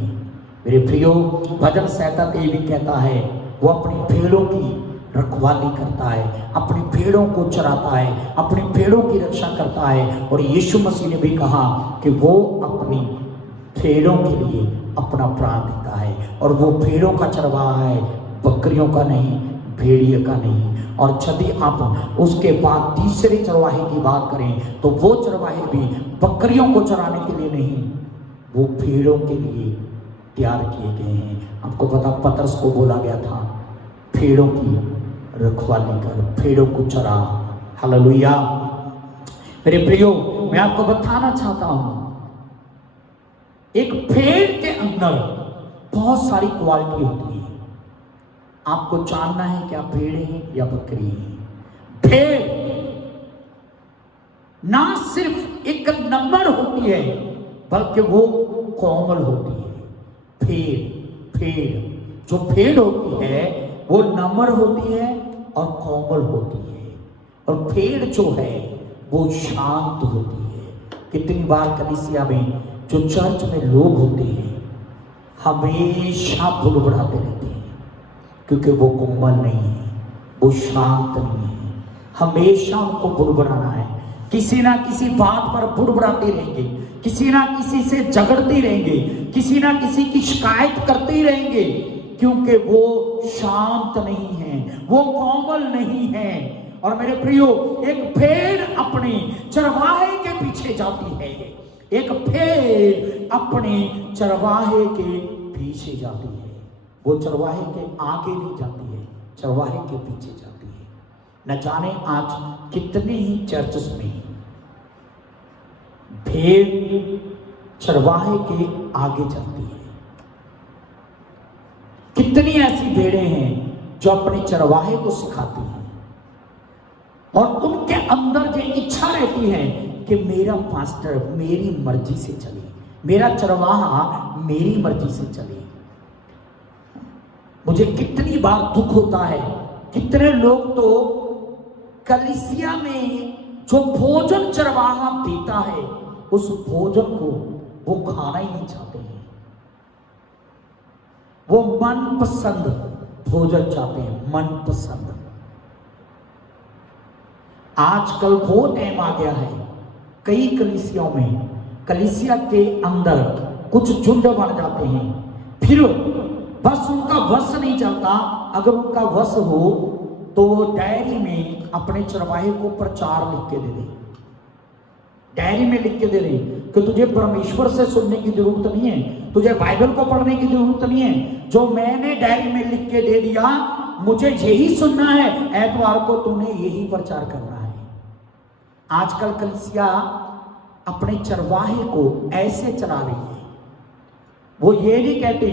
मेरे प्रियो, भजन संहिता ये भी कहता है, वो अपनी भेड़ों की रखवाली करता है, अपनी भेड़ों को चराता है, अपनी भेड़ों की रक्षा करता है। और यीशु मसीह ने भी कहा कि वो अपनी भेड़ों के लिए अपना प्राण देता है, और वो भेड़ों का चरवाहा है, बकरियों का नहीं, भेड़िए का नहीं। और यदि आप उसके बाद तीसरे चरवाहे की बात करें तो वो चरवाहे भी बकरियों को चराने के लिए नहीं, वो भेड़ों के लिए तैयार किए गए हैं। आपको पता, पतरस को बोला गया था, भेड़ों की रखवाली कर, भेड़ों को चरा। हालेलुया। मेरे प्रियो, मैं आपको बताना चाहता हूं, एक भेड़ के अंदर बहुत सारी क्वालिटी होती है। आपको जानना है कि आप भेड़ हैं या बकरी हैं। भेड़ ना सिर्फ एक नंबर होती है, बल्कि वो कोमल होती है। भेड़ जो भेड़ होती है वो नम्र होती है और कोमल होती है, और भेड़ जो है वो शांत होती है। कितनी बार कलीसिया में जो चर्च में लोग होते हैं हमेशा बुड़बुड़ाते रहते हैं, क्योंकि वो कोमल नहीं है, वो शांत नहीं है। हमेशा उनको बुड़बुड़ाना है, किसी ना किसी बात पर बुड़बुड़ाते रहेंगे, किसी ना किसी से झगड़ते रहेंगे, किसी ना किसी की शिकायत करते ही रहेंगे, क्योंकि वो शांत नहीं है, वो कोमल नहीं है। और मेरे प्रियो, एक भेड़ अपने चरवाहे के पीछे जाती है, एक भेड़ अपने चरवाहे के पीछे जाती है। वो चरवाहे के आगे नहीं जाती है, चरवाहे के पीछे जाती है। न जाने आज कितने ही चर्चेस में भेड़ चरवाहे के आगे चलती है। कितनी ऐसी भेड़ें हैं जो अपने चरवाहे को सिखाती हैं और उनके अंदर ये इच्छा रहती है कि मेरा पास्टर मेरी मर्जी से चले, मेरा चरवाहा मेरी मर्जी से चले। मुझे कितनी बार दुख होता है, कितने लोग तो कलीसिया में जो भोजन चरवाहा देता है उस भोजन को वो खाना ही नहीं चाहते हैं, वो मनपसंद भोजन चाहते हैं, मनपसंद। आजकल वो टाइम आ गया है, कई कलीसियाओं में, कलीसिया के अंदर कुछ झुंड बन जाते हैं, फिर बस उनका वश नहीं चलता। अगर उनका वश हो तो वो डायरी में अपने चरवाहे को प्रचार लिख के दे दे, डायरी में लिख के दे दे कि तुझे परमेश्वर से सुनने की जरूरत नहीं है, तुझे बाइबल को पढ़ने की जरूरत नहीं है, जो मैंने डायरी में लिख के दे दिया मुझे यही सुनना है, एतवार को तूने यही प्रचार करना है। आजकल कलीसिया अपने चरवाहे को ऐसे चला रही है, वो ये नहीं कहती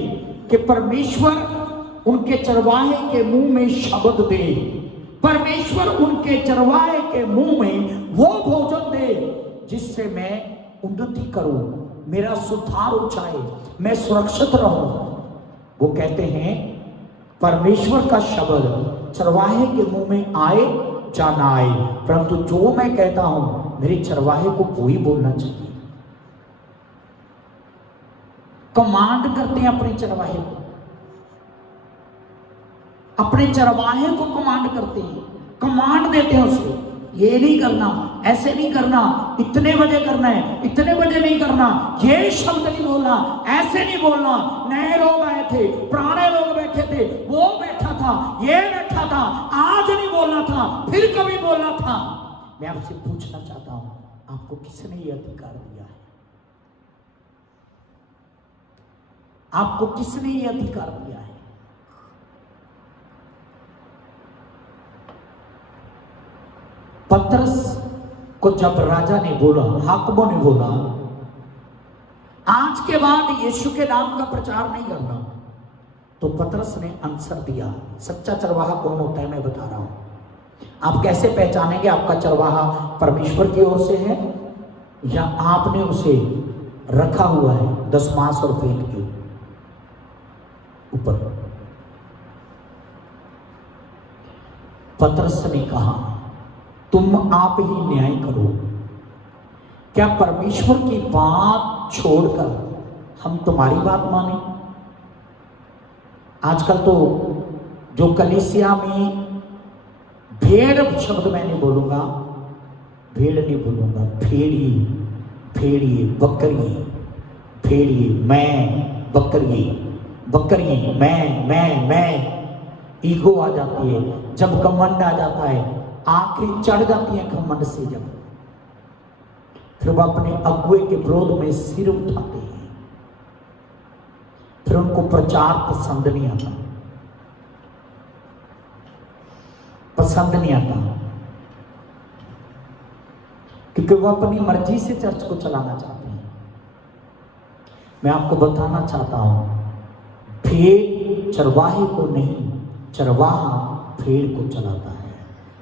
कि परमेश्वर उनके चरवाहे के मुंह में शब्द दे, परमेश्वर उनके चरवाहे के मुंह में वो भोजन दे जिससे मैं उन्नति करूं, मेरा सुधार हो जाए, मैं सुरक्षित रहूं। वो कहते हैं परमेश्वर का शब्द चरवाहे के मुंह में आए या ना आए, परंतु जो मैं कहता हूं मेरे चरवाहे को वही बोलना चाहिए। कमांड करते हैं अपने चरवाहे को, अपने चरवाहे को कमांड करते हैं, कमांड देते हैं उसको, ये नहीं करना, ऐसे नहीं करना, इतने बजे करना है, इतने बजे नहीं करना, ये शब्द नहीं बोलना, ऐसे नहीं बोलना। नए लोग आए थे, पुराने लोग बैठे थे, वो बैठा था, ये बैठा था, आज नहीं बोलना था, फिर कभी बोलना था। मैं आपसे पूछना चाहता हूं, आपको किसने ये अधिकार दिया है? आपको किसने ये अधिकार दिया है? पतरस को जब राजा ने बोला, हाकिमों ने बोला आज के बाद यीशु के नाम का प्रचार नहीं करना, तो पतरस ने आंसर दिया, सच्चा चरवाहा कौन होता है मैं बता रहा हूं। आप कैसे पहचानेंगे आपका चरवाहा परमेश्वर की ओर से है या आपने उसे रखा हुआ है दशमांश और पेट के ऊपर? पतरस ने कहा तुम आप ही न्याय करो, क्या परमेश्वर की बात छोड़कर हम तुम्हारी बात माने? आजकल तो जो कलीसिया में भेड़ शब्द मैं नहीं बोलूंगा, भेड़ नहीं बोलूंगा, भेड़िए, भेड़िए, बकरी, भेड़िए, मैं, बकरी, बकरी, मैं, ईगो आ जाती है, जब घमंड आ जाता है, आंखें चढ़ जाती हैं घमंड से, जब फिर वो अपने अगुए के विरोध में सिर उठाते हैं, फिर उनको प्रचार पसंद नहीं आता, पसंद नहीं आता, क्योंकि वो अपनी मर्जी से चर्च को चलाना चाहते हैं। मैं आपको बताना चाहता हूं, भेड़ चरवाहे को नहीं, चरवाहा भेड़ को चलाता है।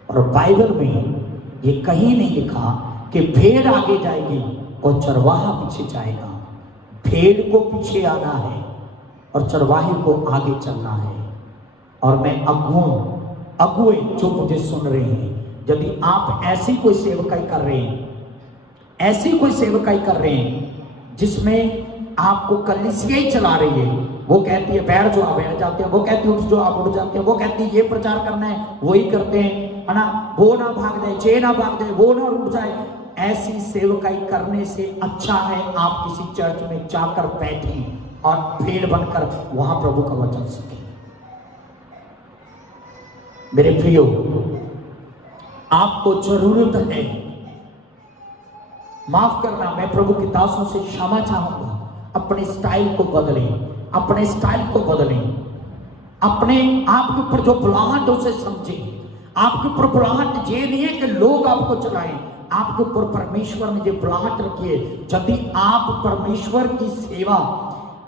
और बाइबल में ये कहीं नहीं लिखा कि भेड़ आगे जाएगी और चरवाहा पीछे जाएगा। भेड़ को पीछे आना है और चरवाहे को आगे चलना है। और मैं अगुए जो मुझे सुन रहे हैं, यदि आप ऐसी कोई सेवकाई कर रहे हैं, ऐसी कोई सेवकाई कर रहे हैं जिसमें आपको कलीसिया ही चला रही है, वो कहती है बैठ जो आप बैठ जाते हैं, वो कहती है उठ जो आप उठ जाते हैं, वो कहती है ये प्रचार करना है वही करते हैं, है ना, वो ना भाग जाए, जे ना भाग जाए, वो ना उठ जाए। ऐसी सेवकाई करने से अच्छा है आप किसी चर्च में जाकर बैठें और भेड़ बनकर वहां प्रभु का वचन सीखें। मेरे प्रियो, आपको जरूरत है, माफ करना, मैं प्रभु के दासों से क्षमा चाहूंगा, अपने स्टाइल को बदलें, अपने स्टाइल को बदलें, अपने आप के ऊपर जो बुलाहट उसे समझें। आपके ऊपर बुलाहट ये नहीं है कि लोग आपको चलाएं, आपके ऊपर परमेश्वर ने जो बुलाहट रखी है, यदि आप परमेश्वर की सेवा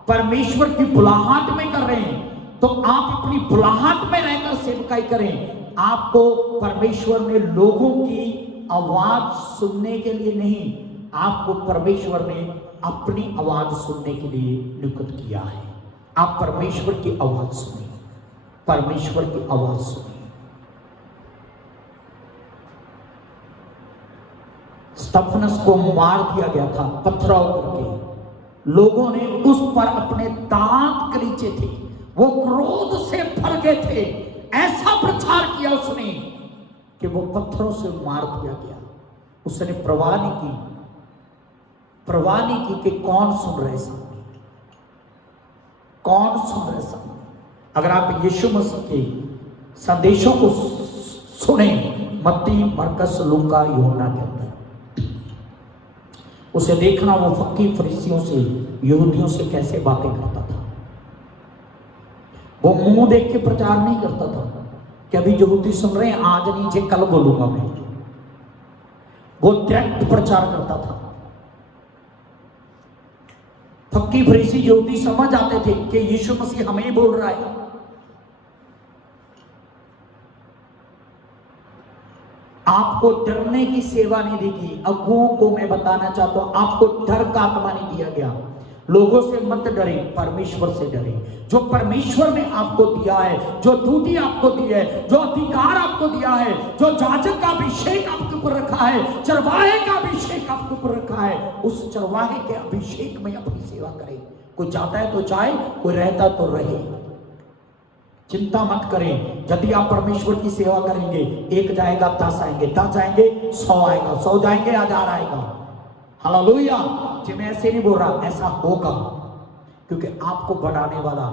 परमेश्वर की बुलाहट में कर रहे हैं तो आप अपनी बुलाहट में रहकर सेवकाई करें। आपको परमेश्वर ने लोगों की आवाज सुनने के लिए नहीं, आपको परमेश्वर ने अपनी आवाज सुनने के लिए नियुक्त किया है। आप परमेश्वर की आवाज सुनिए, परमेश्वर की आवाज सुनिए। स्तिफनस को मार दिया गया था पथराव करके, लोगों ने उस पर अपने दांत करीचे थे, वो क्रोध से भर गए थे, ऐसा प्रचार किया उसने कि वो पत्थरों से मार दिया गया। उसने परवाह नहीं की कि कौन सुन रहे सामने, कौन सुन रहे सामने। अगर आप यीशु मसीह के संदेशों को सुने, मत्ती, मरकस, लूका, यूहन्ना के अंदर, उसे देखना वो फकीर फरीसियों से, यहूदियों से कैसे बातें करता था। वो मुंह देख के प्रचार नहीं करता था कि अभी यहूदी सुन रहे हैं, आज नहीं जे कल बोलूंगा मैं। वो डायरेक्ट प्रचार करता था। फकीर फरीसी यहूदी समझ आते थे कि यीशु मसीह हमें ही बोल रहा है। आपको डरने की सेवा नहीं देगी। अगुओं को मैं बताना चाहता हूं, आपको डर का आत्मा नहीं दिया गया। लोगों से मत डरे, परमेश्वर से डरे। जो परमेश्वर ने आपको दिया है, जो ड्यूटी आपको दी है, जो अधिकार आपको दिया है, जो जाजक का अभिषेक आपके ऊपर रखा है, चरवाहे का अभिषेक आपके ऊपर रखा है, उस चरवाहे के अभिषेक में अपनी सेवा करें। कोई जाता है तो जाए, कोई रहता तो रहे। चिंता मत करें। यदि आप परमेश्वर की सेवा करेंगे, 1 जाएगा 10 आएंगे, 10 जाएंगे 100 आएगा, 100 जाएंगे 1000 आएगा। हालेलुया। जी मैं ऐसे नहीं बोल रहा, ऐसा होगा, क्योंकि आपको बढ़ाने वाला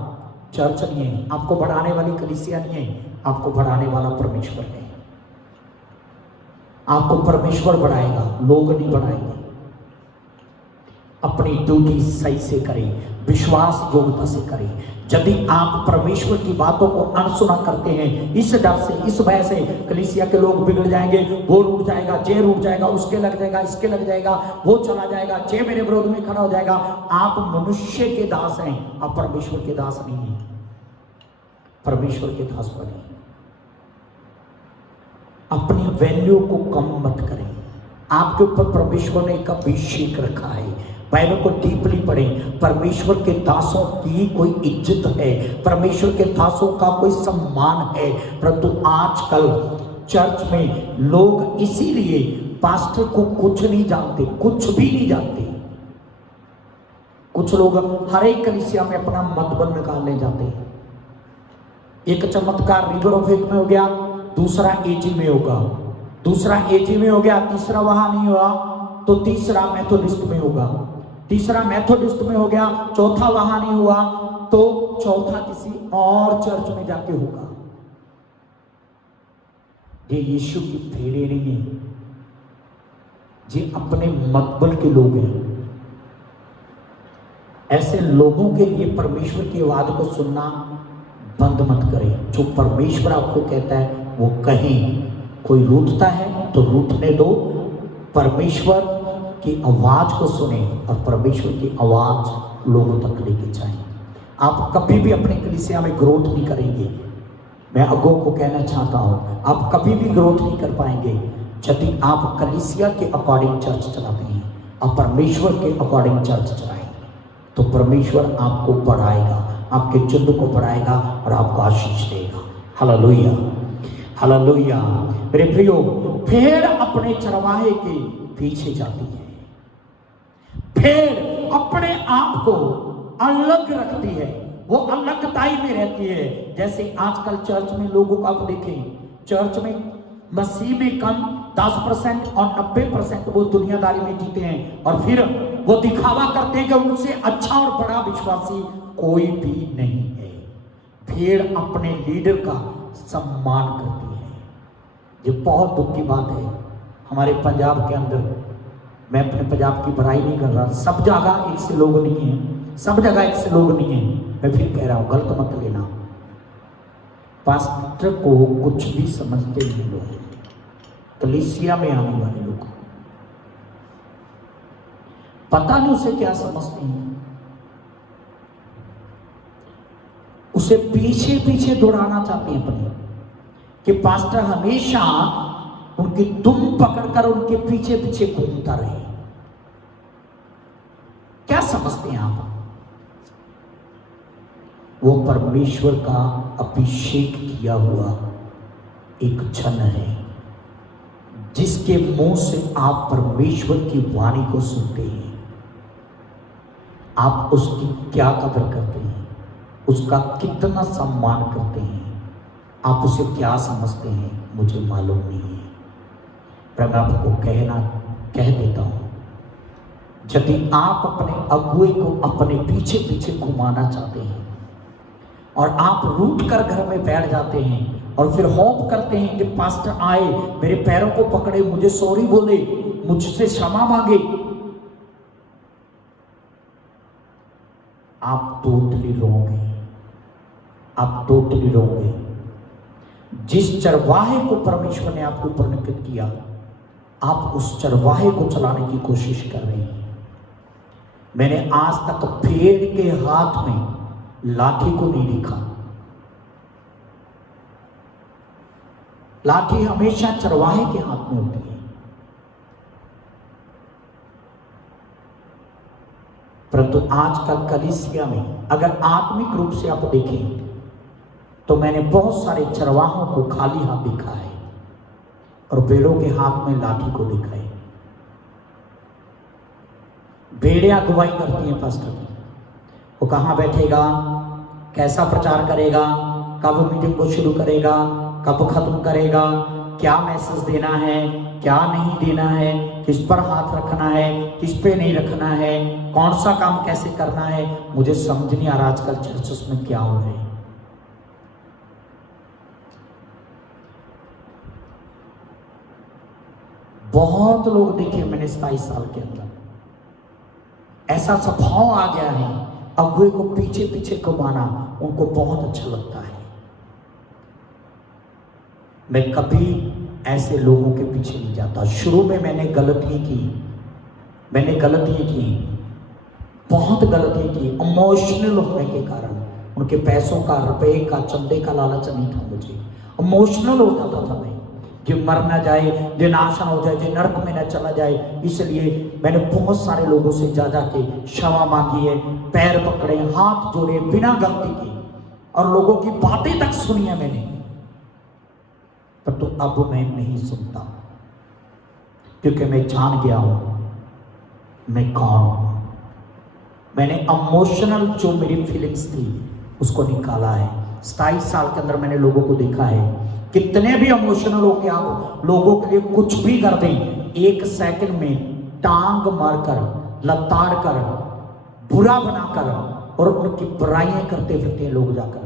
चर्च नहीं है, आपको बढ़ाने वाली कलीसिया नहीं है, आपको बढ़ाने वाला परमेश्वर है। आपको परमेश्वर बढ़ाएगा, लोग नहीं बढ़ाएंगे। अपनी ड्यूटी सही से करें, विश्वास योग्यता से करें। यदि आप परमेश्वर की बातों को अनसुना करते हैं, इस डर से, इस भय से, कलीसिया के लोग बिगड़ जाएंगे, वो रूठ जाएगा, जे रूठ जाएगा, उसके लग जाएगा, इसके लग जाएगा, वो चला जाएगा, जे मेरे विरोध में खड़ा हो जाएगा। आप मनुष्य के दास हैं, आप परमेश्वर के दास नहीं हैं। परमेश्वर के दास बने। अपनी वैल्यू को कम मत करें। आपके ऊपर परमेश्वर ने एक अभिषेक रखा है। बाइबल को डीपली पढ़ें। परमेश्वर के दासों की कोई इज्जत है, परमेश्वर के दासों का कोई सम्मान है। परंतु आजकल चर्च में लोग इसीलिए पास्टर को कुछ नहीं जानते, कुछ भी नहीं जानते। कुछ लोग हर एक कलीसिया में अपना मतबल निकालने जाते हैं। एक चमत्कार रिवर ऑफ फेथ में हो गया, दूसरा एजी में होगा, दूसरा एजी में हो गया, तीसरा वहां नहीं हुआ तो तीसरा मेथोडिस्ट में होगा, तीसरा मेथोडिस्ट में हो गया, चौथा वहां नहीं हुआ तो चौथा किसी और चर्च में जाके होगा। ये यीशु की भेड़े नहीं है, ये अपने मतबल के लोग हैं। ऐसे लोगों के लिए परमेश्वर की आवाज को सुनना बंद मत करें। जो परमेश्वर आपको कहता है वो कहें। कोई रूठता है तो रूठने दो, परमेश्वर की आवाज को सुने और परमेश्वर की आवाज लोगों तक लेके जाएं। आप कभी भी अपनी कलीसिया में ग्रोथ नहीं करेंगे। मैं अगुओं को कहना चाहता हूं, आप कभी भी ग्रोथ नहीं कर पाएंगे यदि आप कलीसिया के अकॉर्डिंग चर्च चलाते हैं और परमेश्वर के अकॉर्डिंग चर्च चलाएंगे तो परमेश्वर आपको बढ़ाएगा, आपके चिन्ह को बढ़ाएगा और आपको आशीष देगा। Hallelujah, hallelujah. मेरे प्रियो, भेड़ अपने चरवाहे के पीछे जाती है। भेड़ अपने आप को अलग रखती है, वो अलगताई में रहती है। जैसे आजकल चर्च में लोगों को आप देखें, चर्च में मसीह में कम 10% और 90% वो दुनियादारी में जीते हैं और फिर वो दिखावा करते हैं कि उनसे अच्छा और बड़ा विश्वासी कोई भी नहीं है। भेड़ अपने लीडर का सम्मान करती है। ये बहुत दुख की बात है हमारे पंजाब के अंदर। मैं अपने पंजाब की बुराई नहीं कर रहा, सब जगह एक से लोग नहीं है, सब जगह एक से लोग नहीं है। मैं फिर कह रहा हूं, गलत मत लेना। पास्टर को कुछ भी समझते नहीं लोग, कलीसिया में आने वाले लोग पता नहीं उसे क्या समझते हैं, उसे पीछे पीछे दौड़ाना चाहते हैं अपने, कि पास्टर हमेशा उनकी दुम पकड़कर उनके पीछे पीछे घूमता रहे। क्या समझते हैं आप? वो परमेश्वर का अभिषेक किया हुआ एक जन है, जिसके मुंह से आप परमेश्वर की वाणी को सुनते हैं। आप उसकी क्या कदर करते हैं, उसका कितना सम्मान करते हैं, आप उसे क्या समझते हैं, मुझे मालूम नहीं है। पर मैं आपको कह देता हूं, यदि आप अपने अगुए को अपने पीछे पीछे घुमाना चाहते हैं और आप रूठ कर घर में बैठ जाते हैं और फिर होप करते हैं कि पास्टर आए, मेरे पैरों को पकड़े, मुझे सॉरी बोले, मुझसे क्षमा मांगे, आप टोटली रॉन्ग हैं। आप टोटली रॉन्ग हैं। जिस चरवाहे को परमेश्वर ने आपको परिणित किया, आप उस चरवाहे को चलाने की कोशिश कर रहे हैं। मैंने आज तक भेड़ के हाथ में लाठी को नहीं देखा। लाठी हमेशा चरवाहे के हाथ में होती है। परंतु आजकल कलीसिया में अगर आत्मिक रूप से आप देखें तो मैंने बहुत सारे चरवाहों को खाली हाथ देखा है और भेड़ों के हाथ में लाठी को देखा है। भेड़ें अगुवाई करती हैं पास्टर की, वो कहाँ बैठेगा, कैसा प्रचार करेगा, कब मीटिंग को शुरू करेगा, कब खत्म करेगा, क्या मैसेज देना है, क्या नहीं देना है, किस पर हाथ रखना है, किस पे नहीं रखना है, कौन सा काम कैसे करना है। मुझे समझ नहीं आ रहा आजकल चर्चेस में क्या हो रहा है। बहुत लोग देखे मैंने 27 साल के अंदर, ऐसा स्वभाव आ गया है, अगुए को पीछे पीछे घुमाना उनको बहुत अच्छा लगता है। मैं कभी ऐसे लोगों के पीछे नहीं जाता। शुरू में मैंने गलतियां की, बहुत गलतियां की। इमोशनल होने के कारण, उनके पैसों का, रुपए का, चंदे का लालच नहीं था मुझे, इमोशनल हो जाता था मैं, कि मर ना जाए, जो नाशन हो जाए, जो नरक में न चला जाए। इसलिए मैंने बहुत सारे लोगों से जा के क्षमा मांगी है, पैर पकड़े, हाथ जोड़े बिना गलती के, और लोगों की बातें तक सुनी है मैंने। पर तो अब मैं नहीं सुनता, क्योंकि मैं जान गया हूं मैं कौन हूं। मैंने इमोशनल जो मेरी फीलिंग्स थी उसको निकाला है। 27 साल के अंदर मैंने लोगों को देखा है, कितने भी इमोशनल हो के आप लोगों के लिए कुछ भी कर दें, 1 सेकंड में टांग मारकर, लताड़ कर, बुरा बनाकर और उनकी बुराइयां करते फिरते हैं लोग जाकर।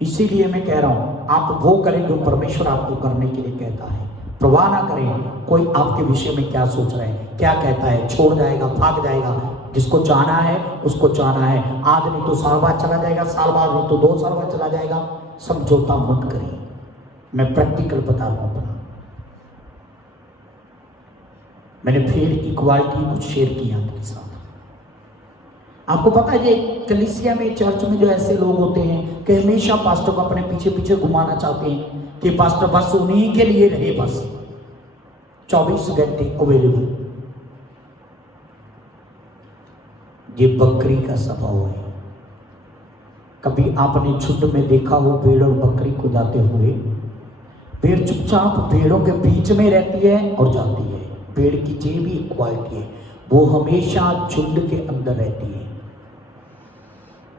इसीलिए मैं कह रहा हूं, आप वो करें जो परमेश्वर आपको करने के लिए कहता है। परवाह ना करें कोई आपके विषय में क्या सोच रहा है, क्या कहता है, छोड़ जाएगा, भाग जाएगा। जिसको जाना है उसको जाना है। आज नहीं तो साल बाद चला जाएगा, साल बाद नहीं तो 2 साल बाद चला जाएगा। समझौता मत करिए। मैं प्रैक्टिकल बता रहा हूं अपना। मैंने भेड़ की क्वालिटी कुछ शेयर किया आपके साथ। आपको पता है, ये कलीसिया में, चर्च में जो ऐसे लोग होते हैं कि हमेशा पास्टर को अपने पीछे पीछे घुमाना चाहते हैं कि पास्टर बस उन्हीं के लिए रहे, बस 24 घंटे अवेलेबल। ये बकरी का स्वभाव है। कभी आपने झुंड में देखा हो भेड़ और बकरी को जाते हुए? भेड़ चुपचाप भेड़ों के बीच में रहती है और जाती है। भेड़ की ये भी एक क्वालिटी है, वो हमेशा झुंड के अंदर रहती है।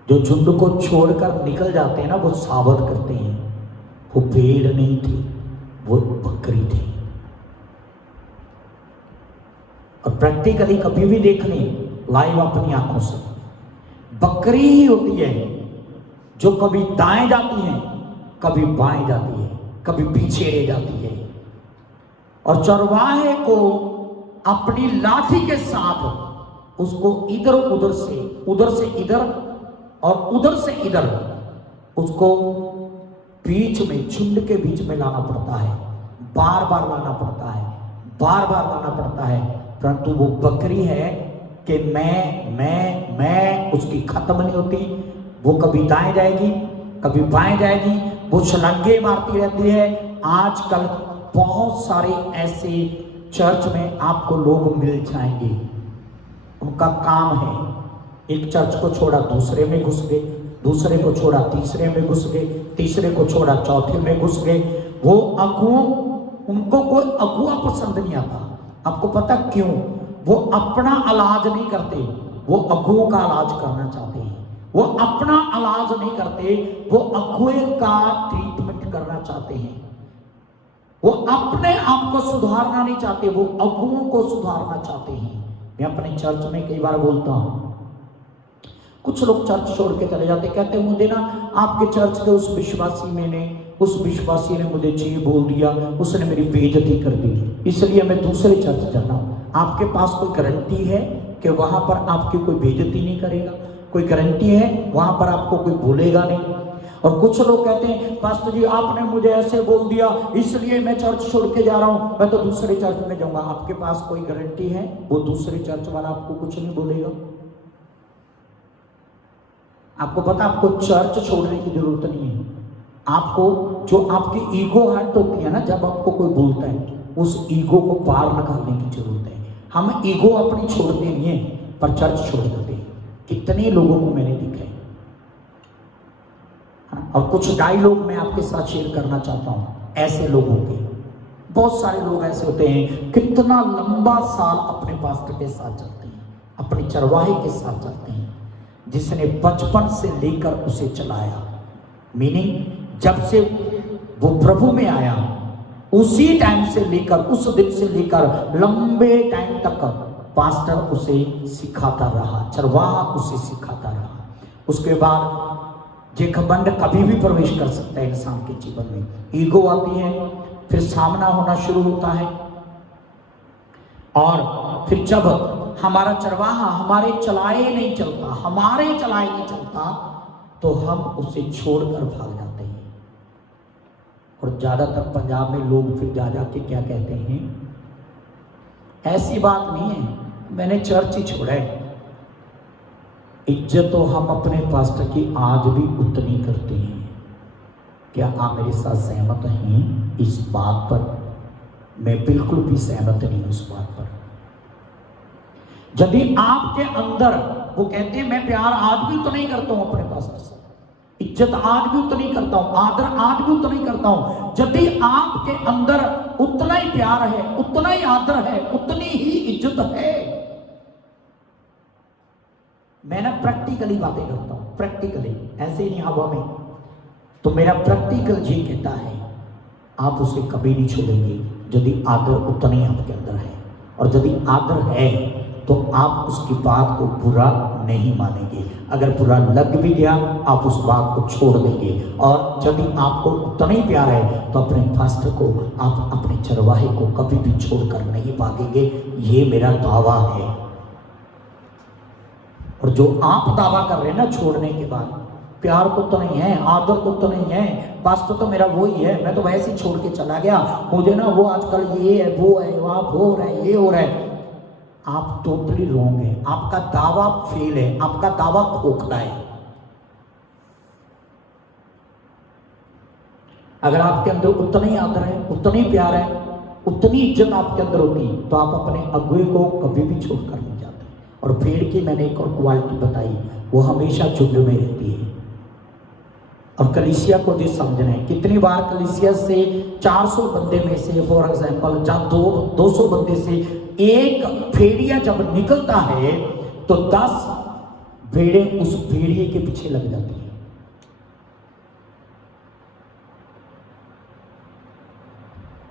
जो झुंड को छोड़कर निकल जाते हैं ना, वो सावध करते हैं। वो भेड़ नहीं थी, वो बकरी थी। और प्रैक्टिकली कभी भी देख लें लाइव अपनी आंखों से, बकरी ही होती है जो कभी दाएं जाती है, कभी बाएं जाती है, कभी पीछे रह जाती है। और चरवाहे को अपनी लाठी के साथ उसको इधर उधर से इधर और उधर से इधर, उसको बीच में, झुंड के बीच में लाना पड़ता है। बार बार लाना पड़ता है, बार बार लाना पड़ता है। परंतु वो बकरी है कि मैं उसकी खत्म नहीं होती। वो कभी दाएं जाएगी, कभी बाएं जाएगी, वो छलांगे मारती रहती है। आजकल बहुत सारे ऐसे चर्च में आपको लोग मिल जाएंगे, उनका काम है एक चर्च को छोड़ा दूसरे में घुस गए, दूसरे को छोड़ा तीसरे में घुस गए, तीसरे को छोड़ा चौथे में घुस गए। वो अगुओं, उनको कोई अगुआ पसंद नहीं आता। आपको पता क्यों? वो अपना इलाज नहीं करते, वो अगुओं का इलाज करना चाहते हैं। वो अपना इलाज नहीं करते, वो अगुए का ट्रीटमेंट करना चाहते हैं। वो अपने आप को सुधारना नहीं चाहते, वो अगुओं को सुधारना चाहते हैं। मैं अपने चर्च में कई बार बोलता हूं, कुछ लोग चर्च छोड़ के चले जाते, कहते मुझे ना आपके चर्च के उस विश्वासी ने मुझे जी बोल दिया, उसने मेरी बेइज्जती कर दी, इसलिए मैं दूसरे चर्च जाना हूं। आपके पास कोई गारंटी है कि वहां पर आपकी कोई बेइज्जती नहीं करेगा? कोई गारंटी है वहां पर आपको कोई बोलेगा नहीं? और कुछ लोग कहते हैं पास्टर जी आपने मुझे ऐसे बोल दिया इसलिए मैं चर्च छोड़ के जा रहा हूं, मैं तो दूसरे चर्च में जाऊंगा। आपके पास कोई गारंटी है वो दूसरे चर्च वाला आपको कुछ नहीं बोलेगा? आपको पता आपको चर्च छोड़ने की जरूरत नहीं है। आपको जो आपकी ईगो हर्ट होती है ना, जब आपको कोई बोलता है, उस ईगो को पार निकालने की जरूरत है। हम ईगो अपनी छोड़ते नहीं है पर चर्च छोड़ देते हैं। कितने लोगों को मैंने देखा है। और कुछ डायलॉग मैं आपके साथ शेयर करना चाहता हूं ऐसे लोगों के। बहुत सारे लोग ऐसे होते हैं, कितना लंबा साल अपने पास्टर के साथ चलते हैं, अपने चरवाहे के साथ चलते हैं, जिसने बचपन से लेकर उसे चलाया। मीनिंग जब से वो प्रभु में आया उसी टाइम से लेकर, उस दिन से लेकर लंबे टाइम तक पास्टर उसे सिखाता रहा, चरवाहा उसे सिखाता रहा। उसके बाद ये घमंड कभी भी प्रवेश कर सकता है इंसान के जीवन में। ईगो आती है, फिर सामना होना शुरू होता है, और फिर जब हमारा चरवाहा हमारे चलाए नहीं चलता तो हम उसे छोड़कर भाग जाते हैं। और ज्यादातर पंजाब में लोग फिर जा जाके क्या कहते हैं, ऐसी बात नहीं है मैंने चर्च ही छोड़ा है। इज्जत तो हम अपने पास्टर की आज भी उतनी करते हैं। क्या आप मेरे साथ सहमत हैं इस बात पर? मैं बिल्कुल भी सहमत नहीं हूं इस बात पर। यदि आपके अंदर, वो कहते हैं मैं प्यार आज भी उतना ही करता हूं अपने पास्टर से, इज्जत आज भी उतनी करता हूं, आदर आज भी उतना ही करता हूं। यदि आपके अंदर उतना ही प्यार है, उतना ही आदर है, उतनी ही इज्जत है, मैं ना प्रैक्टिकली बातें करता हूं, प्रैक्टिकली, ऐसे ही नहीं हवा में, तो मेरा प्रैक्टिकल ये कहता है आप उसे कभी नहीं छोड़ेंगे यदि आदर उतना ही आपके अंदर है। और यदि आदर है तो आप उसकी बात को बुरा नहीं मानेंगे। अगर बुरा लग भी गया आप उस बात को छोड़ देंगे। और यदि आपको उतना ही प्यार है तो अपने पास्टर को, आप अपने चरवाहे को कभी भी छोड़कर नहीं भागेंगे। ये मेरा दावा है। और जो आप दावा कर रहे हैं ना छोड़ने के बाद, प्यार को तो नहीं है, आदर को तो नहीं है, पास्टर तो मेरा वो ही है, मैं तो वैसे ही छोड़ के चला गया, मुझे ना वो आजकल ये है, वो है, वहां हो रहा है, ये हो रहा है। आप टोटली रॉन्ग है, आपका दावा फेल है, आपका दावा खोखला है। अगर आपके अंदर उतना ही आदर है, उतना ही प्यार है, उतनी इज्जत आपके अंदर होती तो आप अपने अगुए को कभी भी छोड़कर नहीं जाते। और पेड़ की मैंने एक और क्वालिटी बताई, वो हमेशा झुंड में रहती है। और कलीसिया को जो समझना है, कितनी बार कलीसिया से 400 बंदे में से, फॉर एग्जाम्पल, जब 200 बंदे से एक भेड़िया जब निकलता है तो 10 भेड़े उस भेड़िए के पीछे लग जाती हैं।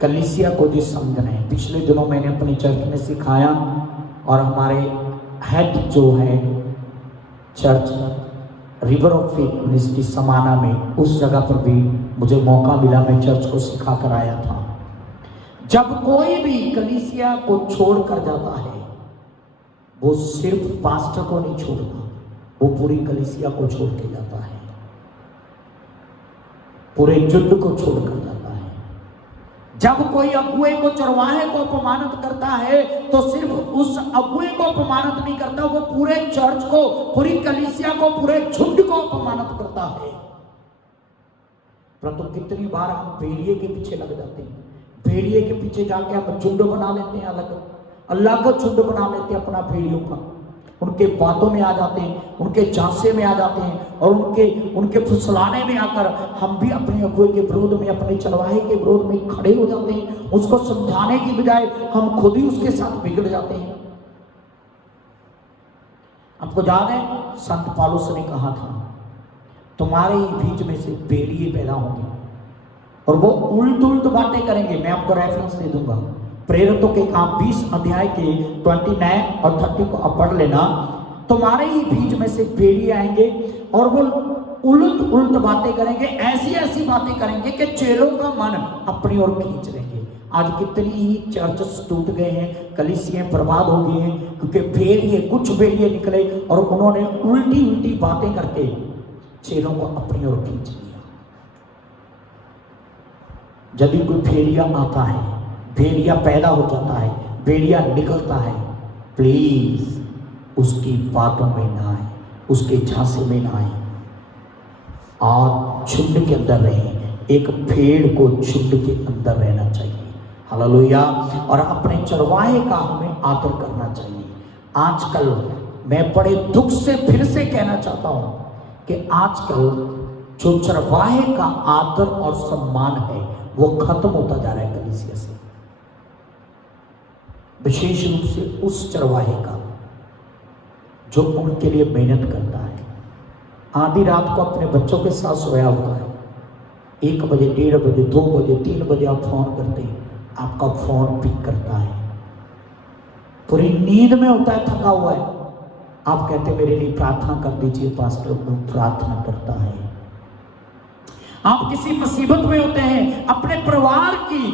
कलीसिया को जो समझना है, पिछले दिनों मैंने अपने चर्च में सिखाया, और हमारे हेड जो है church river of faith ministry समाना में, उस जगह पर भी मुझे मौका मिला, मैं चर्च को सिखा कर आया था। जब कोई भी कलीसिया को छोड़कर जाता है, वो सिर्फ पास्टर को नहीं छोड़ता, वो पूरी कलीसिया को छोड़ के जाता है, पूरे झुंड को छोड़कर जाता है। जब कोई अगुए को, चरवाहे को अपमानित करता है तो सिर्फ उस अगुए को अपमानित नहीं करता, वो पूरे चर्च को, पूरी कलीसिया को, पूरे झुंड को अपमानित करता है। परंतु कितनी बार हम भेड़िए के पीछे लग जाते हैं, भेड़िए के पीछे जाके हम झुंड बना लेते हैं, अलग झुंड बना लेते हैं अपना भेड़ियों का, उनके बातों में आ जाते हैं, उनके झांसे में आ जाते हैं और उनके फुसलाने में आकर हम भी अपने अगुए के विरोध में, अपने चरवाहे के विरोध में खड़े हो जाते हैं। उसको समझाने की बजाय हम खुद ही उसके साथ बिगड़ जाते हैं। आपको याद है संत पौलुस ने कहा था, तुम्हारे ही बीच में से भेड़िए पैदा होंगे और वो उल्ट बातें करेंगे। मैं आपको रेफरेंस दे दूंगा, प्रेरितों के काम 20 अध्याय के 29 और 30 को आप पढ़ लेना। तुम्हारे ही बीच में से भेड़िए आएंगे और वो उल्ट बातें करेंगे, ऐसी बातें करेंगे कि चेलों का मन अपनी ओर खींच लेंगे। आज कितनी ही चर्चेस टूट गए हैं, कलीसियां बर्बाद हो गई हैं, क्योंकि कुछ भेड़िए निकले और उन्होंने उल्टी बातें करके चेलों को अपनी ओर खींच लिया। यदि कोई भेड़िया आता है, भेड़िया पैदा हो जाता है, भेड़िया निकलता है, प्लीज उसकी बातों में ना आए, उसके झांसे में ना आए। आप झुंड के अंदर रहें, एक भेड़ को झुंड के अंदर रहना चाहिए। हालेलुया। और अपने चरवाहे का हमें आदर करना चाहिए। आजकल मैं बड़े दुख से फिर से कहना चाहता हूं कि आजकल जो चरवाहे का आदर और सम्मान है वो खत्म होता जा रहा है कलीसिया से, विशेष रूप से उस चरवाहे का जो उनके लिए मेहनत करता है। आधी रात को अपने बच्चों के साथ सोया होता है, 1 बजे, 1:30 बजे, 2 बजे, 3 बजे आप फोन करते हैं, आपका फोन पिक करता है, पूरी नींद में होता है, थका हुआ है, आप कहते हैं मेरे लिए प्रार्थना कर दीजिए पास्टर। वो प्रार्थना करता है। आप किसी मुसीबत में होते हैं, अपने परिवार की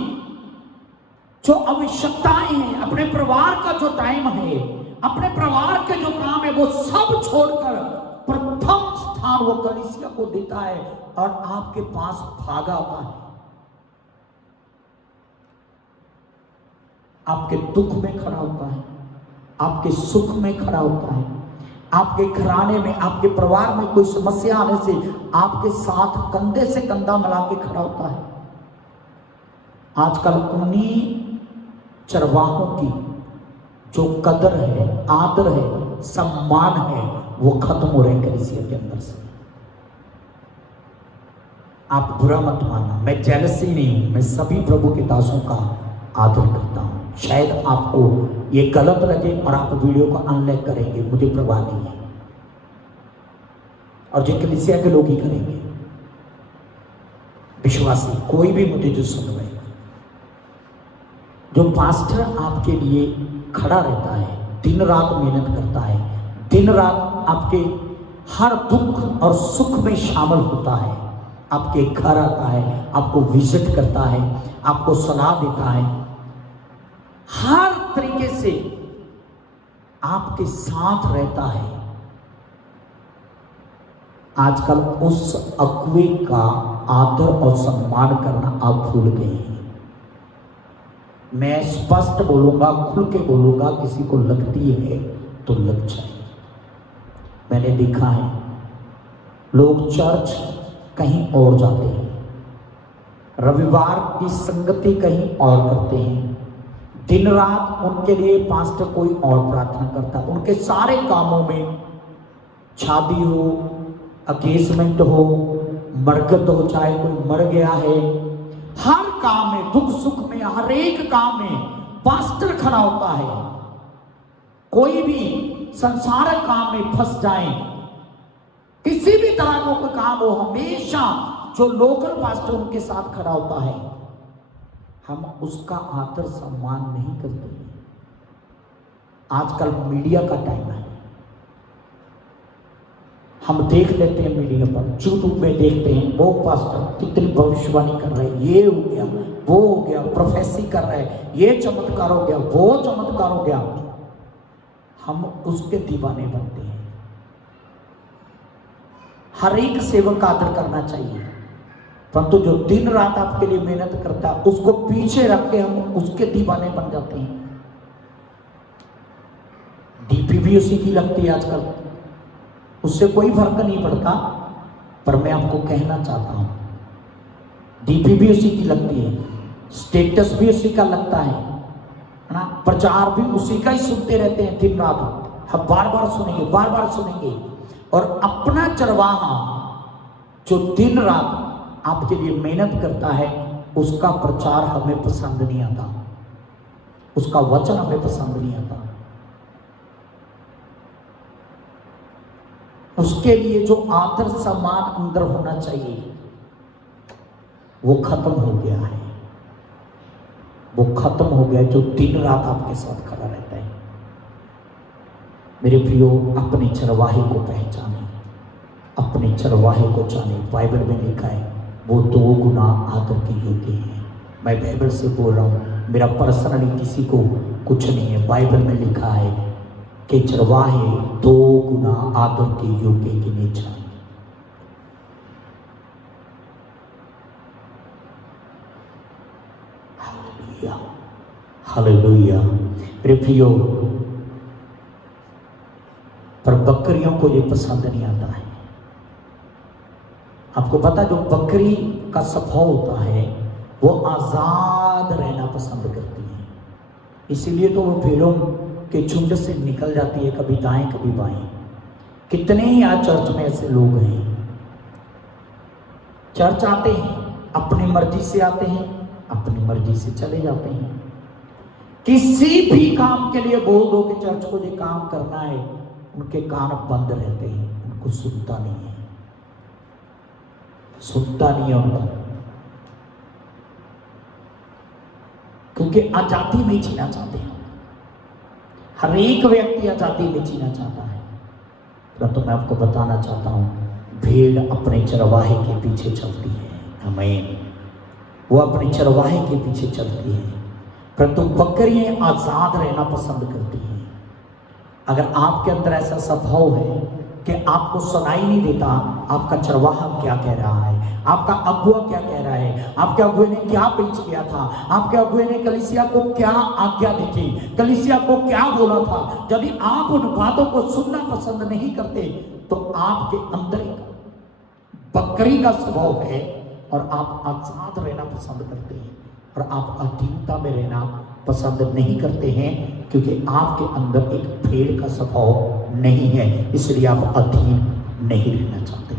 जो आवश्यकताएं हैं, अपने परिवार का जो टाइम है, अपने परिवार के जो काम है, वो सब छोड़कर प्रथम स्थान वो कलीसिया को देता है और आपके पास भागा आता है। आपके दुख में खड़ा होता है, आपके सुख में खड़ा होता है, आपके घराने में, आपके परिवार में कोई समस्या आने से आपके साथ कंधे से कंधा मिला के खड़ा होता है। आजकल उन्हीं चरवाहों की जो कदर है, आदर है, सम्मान है, वो खत्म हो रहे हैं कलीसिया के अंदर से। आप बुरा मत मानना, मैं जेलसी नहीं हूं, मैं सभी प्रभु के दासों का आदर करता हूं। शायद आपको ये गलत लगे और आप वीडियो को अनलाइक करेंगे, मुझे परवाह नहीं है, और जो कलीसिया के लोग ही करेंगे, विश्वासी कोई भी मुझे जो सुन रहे, जो पास्टर आपके लिए खड़ा रहता है, दिन रात मेहनत करता है, दिन रात आपके हर दुख और सुख में शामिल होता है, आपके घर आता है, आपको विजिट करता है, आपको सलाह देता है, हर तरीके से आपके साथ रहता है। आजकल उस अगुवे का आदर और सम्मान करना आप भूल गए हैं। मैं स्पष्ट बोलूंगा, खुल के बोलूंगा, किसी को लगती है तो लग जाए। मैंने देखा है लोग चर्च कहीं और जाते हैं, रविवार की संगति कहीं और करते हैं, दिन रात उनके लिए पास्टर कोई और प्रार्थना करता है। उनके सारे कामों में, शादी हो, अकेसमेंट हो, मरगत हो, चाहे कोई मर गया है, हर काम में, दुख सुख में, हर एक काम में पास्टर खड़ा होता है। कोई भी संसारिक काम में फंस जाए, किसी भी तरह का कोई काम हो, हमेशा जो लोकल पास्टर उनके साथ खड़ा होता है, हम उसका आदर सम्मान नहीं करते। आजकल मीडिया का टाइम है, हम देख लेते हैं मीडिया पर, यूट्यूब में देखते हैं, वो पास्टर कितनी भविष्यवाणी कर रहे हैं, ये हो गया, वो हो गया, प्रोफेसी कर रहे हैं, ये चमत्कार हो गया, वो चमत्कार हो गया, हम उसके दीवाने बनते हैं। हर एक सेवक का आदर करना चाहिए, परंतु जो दिन रात आपके लिए मेहनत करता है उसको पीछे रख के हम उसके दीवाने बन जाते हैं। डीपी भी उसी की लगती है आजकल, उससे कोई फर्क नहीं पड़ता। पर मैं आपको कहना चाहता हूं, डीपी भी उसी की लगती है, स्टेटस भी उसी का लगता है ना, प्रचार भी उसी का ही सुनते रहते हैं दिन रात। हम बार बार सुनेंगे, बार बार सुनेंगे। और अपना चरवाहा जो दिन रात आपके लिए मेहनत करता है, उसका प्रचार हमें पसंद नहीं आता, उसका वचन हमें पसंद नहीं आता। उसके लिए जो आदर सम्मान अंदर होना चाहिए वो खत्म हो गया है, वो खत्म हो गया जो दिन रात आपके साथ खड़ा रहता है। मेरे प्रियो, अपने चरवाहे को पहचाने, अपने चरवाहे को जाने। बाइबल में लिखा है वो 2 गुना आदर के योग्य हैं। मैं बाइबल से बोल रहा हूँ, मेरा पर्सनली किसी को कुछ नहीं है। बाइबल में लिखा है कि चरवाहे 2 गुना आदर के योग्य गिने जाए। Hallelujah, hallelujah. मेरे प्रियो, पर बकरियों को ये पसंद नहीं आता है। आपको पता, जो बकरी का स्वभाव होता है वो आजाद रहना पसंद करती है, इसीलिए तो वो भेड़ों के झुंड से निकल जाती है, कभी दाएं कभी बाएं। कितने ही आज चर्च में ऐसे लोग हैं, चर्च आते हैं, अपनी मर्जी से आते हैं, अपनी मर्जी से चले जाते हैं। किसी भी काम के लिए बोल दो कि चर्च को ये काम करना है, उनके कान बंद रहते हैं, उनको सुनता नहीं है, सुनता नहीं है उनको, क्योंकि आजादी में जीना चाहते हैं। हर एक व्यक्ति आजादी में जीना चाहता है। परंतु मैं आपको बताना चाहता हूं, भेड़ अपने चरवाहे के पीछे चलती है। आमीन। वो अपने चरवाहे के पीछे चलती है, परंतु बकरियां आजाद रहना पसंद करती हैं। अगर आपके अंदर ऐसा स्वभाव है कि आपको सुनाई नहीं देता आपका चरवाहा क्या कह रहा है, आपका अगुआ क्या कह रहा है, आपके अगुए ने क्या पेश किया था, आपके अगुए ने कलीसिया को क्या आज्ञा दी थी, कलीसिया को क्या बोला था, यदि आप उन बातों को सुनना पसंद नहीं करते तो आपके अंदर एक बकरी का स्वभाव है और आप आजाद रहना पसंद करते हैं और आप अधीनता में रहना पसंद नहीं करते हैं, क्योंकि आपके अंदर एक भेड़ का स्वभाव नहीं है, इसलिए आप अधीन नहीं रहना चाहते।